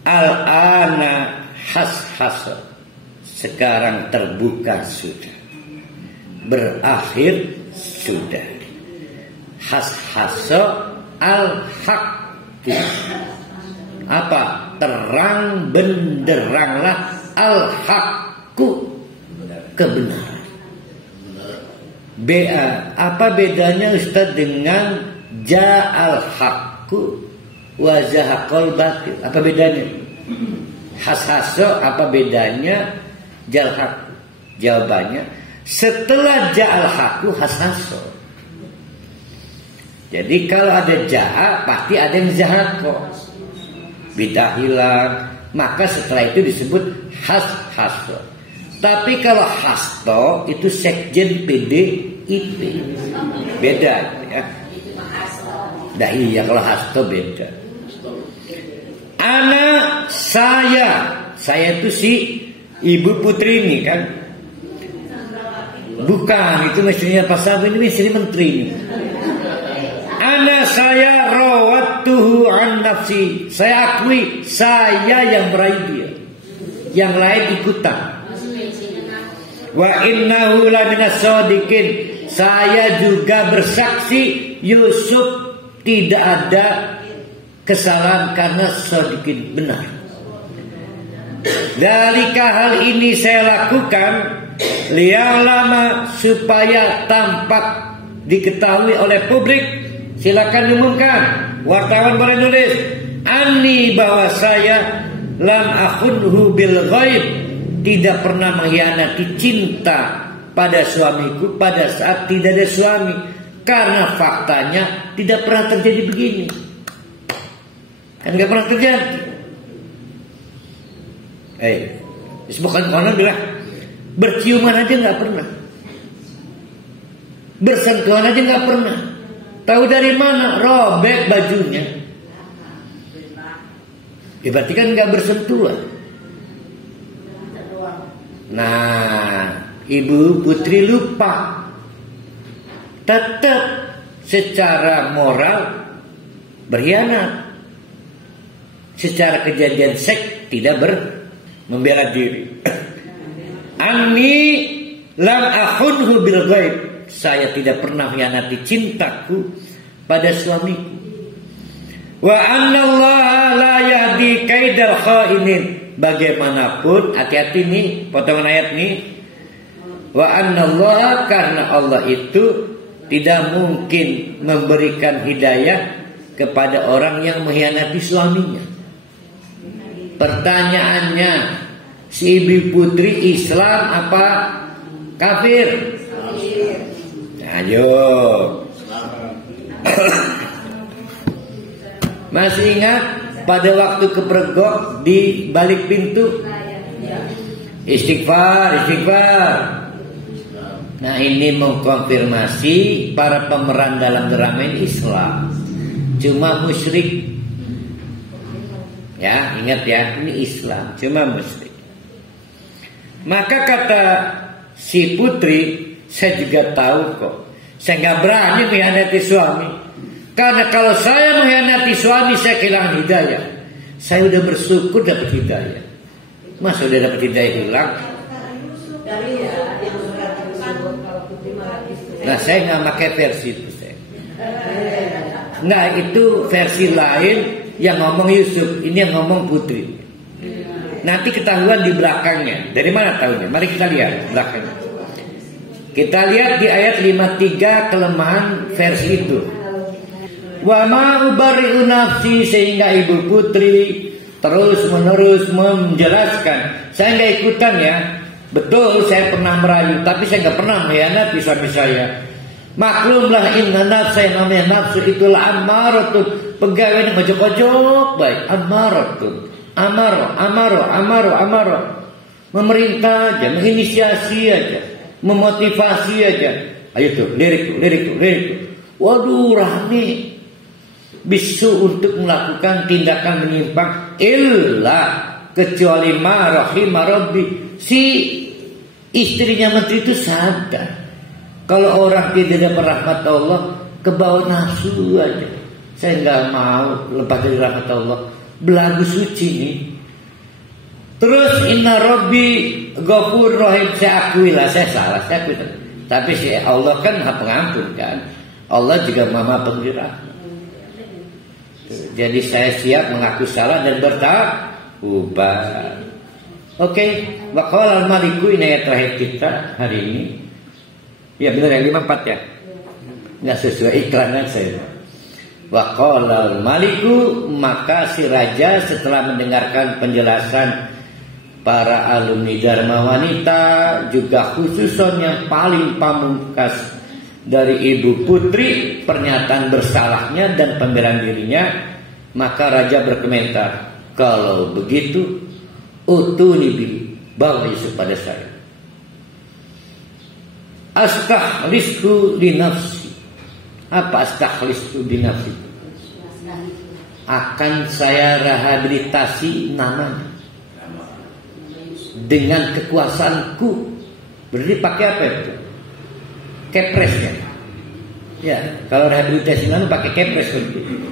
Al-ana has-has, sekarang terbuka sudah, berakhir sudah. Has-haso al-haq, apa? Terang benderanglah al-haqku, kebenaran. Apa bedanya Ustaz dengan ja'al haqqu wa zahaqal batil? Apa bedanya? Has-haso apa bedanya ja'al haqqu? Jawabannya, setelah ja'al haqqu has-haso. Jadi kalau ada ja'a pasti ada yang zahaqo. Bidah hilang, maka setelah itu disebut has-haso. Tapi kalau hasto itu sekjen PDIP, beda ya. Nah iya, kalau hasto beda. Anak saya itu si Ibu Putri ini kan. Bukan, itu mestinya Pak Sabu, ini istri menteri ini. Anak saya rawattuhu an nafsi, saya akui saya yang meraih dia, yang lain ikutan. Wa innahu laminas shadiqin. Saya juga bersaksi Yusuf tidak ada kesalahan karena shadiqin, benar. Dalika, hal ini saya lakukan liya'lama, supaya tampak diketahui oleh publik. Silakan diumumkan, wartawan boleh nulis, anni, bahwa saya lam akhunhu bil ghaib, tidak pernah mengkhianati cinta pada suamiku pada saat tidak ada suami, karena faktanya tidak pernah terjadi begini. Kan nggak pernah terjadi. Bukan konon bilang berciuman aja nggak pernah, bersentuhan aja nggak pernah. Tahu dari mana? Robek bajunya. Ya, berarti kan nggak bersentuhan. Nah, Ibu Putri lupa. Tetap secara moral berkhianat. Secara kejadian seks tidak membela diri. Anni lam akhunhu bil ghaib. Saya tidak pernah mengkhianati cintaku pada suamiku. Wa annallaha la yahdi kaidal khainin. Bagaimanapun, hati-hati nih potongan ayat nih. Wa annallaha, karena Allah itu tidak mungkin memberikan hidayah kepada orang yang mengkhianati suaminya. Pertanyaannya, si Ibu Putri Islam apa kafir? Ayo. Masih ingat pada waktu kepergok di balik pintu? Istighfar. Nah, ini mengkonfirmasi para pemeran dalam drama ini Islam, cuma musyrik. Ya, ingat ya, ini Islam, cuma musyrik. Maka kata si Putri, saya juga tahu kok, saya nggak berani mengkhianati suami. Karena kalau saya mengkhianati suami, saya kehilangan hidayah. Saya udah bersyukur dapat hidayah. Masa udah dapat hidayah hilang? Nah, saya nggak pakai versi itu. Nah, itu versi lain yang ngomong Yusuf, ini yang ngomong Putri. Nanti ketahuan di belakangnya. Dari mana tahunya? Mari kita lihat belakangnya. Kita lihat di ayat 53 kelemahan versi itu. Wa ma ubarri'u nafsi, sehingga Ibu Putri terus menerus menjelaskan, saya nggak ikutan ya. Betul, saya pernah merayu, tapi saya nggak pernah mengkhianati suami saya. Maklumlah, inna nafsa, yang namanya nafsu itulah ammaratun, pegawai yang ojok-ojok baik. Ammaratun, amaro, memerintah aja, menginisiasi aja, memotivasi aja. Ayo tuh, lirik. Waduh, rame bisu untuk melakukan tindakan menyimpang, illa, kecuali ma rahimah rabbi, si istrinya menteri itu sadar kalau orang tidak dapat rahmat Allah, kebawa nafsu aja. Saya nggak mau lepas dari rahmat Allah, belagu suci nih. Terus inna rabbi ghafur rahim, saya akui lah, saya salah, saya akui. Tapi si Allah kan maha pengampun kan, Allah juga maha pemberi rahmat. Jadi saya siap mengaku salah dan bertaubat. Oke, waqala al-maliku, ini ayat terakhir kita hari ini. Ya benar yang 54 ya. Enggak sesuai iklanan saya. Waqala al-maliku, maka si raja setelah mendengarkan penjelasan para alumni Dharma Wanita, juga khususon yang paling pamungkas dari Ibu Putri, pernyataan bersalahnya dan pembelaan dirinya, maka raja berkomentar, kalau begitu utuni bi, bawa Yusuf pada saya. Astakhlisu li nafsi. Apa astakhlisu li nafsi? Akan saya rehabilitasi namanya dengan kekuasaanku. Berarti pakai apa itu? Kepresnya. Ya, kalau rehabilitasi nama pakai kepres begitu.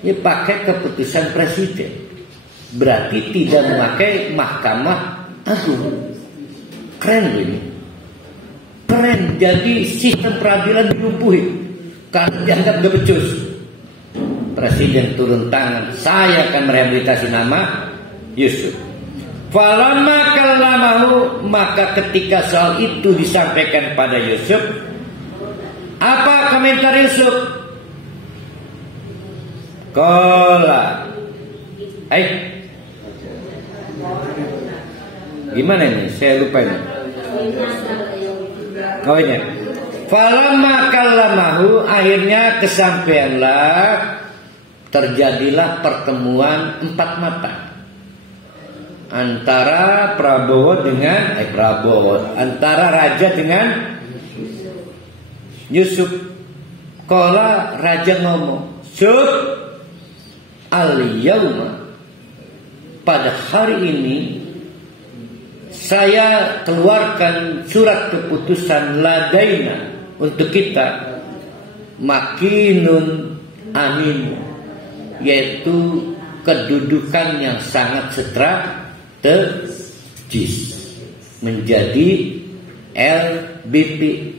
Ya, pakai keputusan presiden. Berarti tidak memakai mahkamah agung. Keren loh ini. Keren. Jadi sistem peradilan dilumpuhi karena dianggap gak becus. Presiden turun tangan, saya akan merehabilitasi nama Yusuf. Falamma kallamahu, maka ketika soal itu disampaikan pada Yusuf, apa komentar Yusuf? Qala, gimana ini? Saya lupa ini. Oh ini. Falamma kallamahu, akhirnya kesampaianlah, terjadilah pertemuan empat mata antara antara raja dengan Yusuf. Qala, raja ngomong, Yusuf, al-yauma, pada hari ini saya keluarkan surat keputusan ladaina untuk kita, makinun amin, yaitu kedudukan yang sangat strategis, menjadi LBP,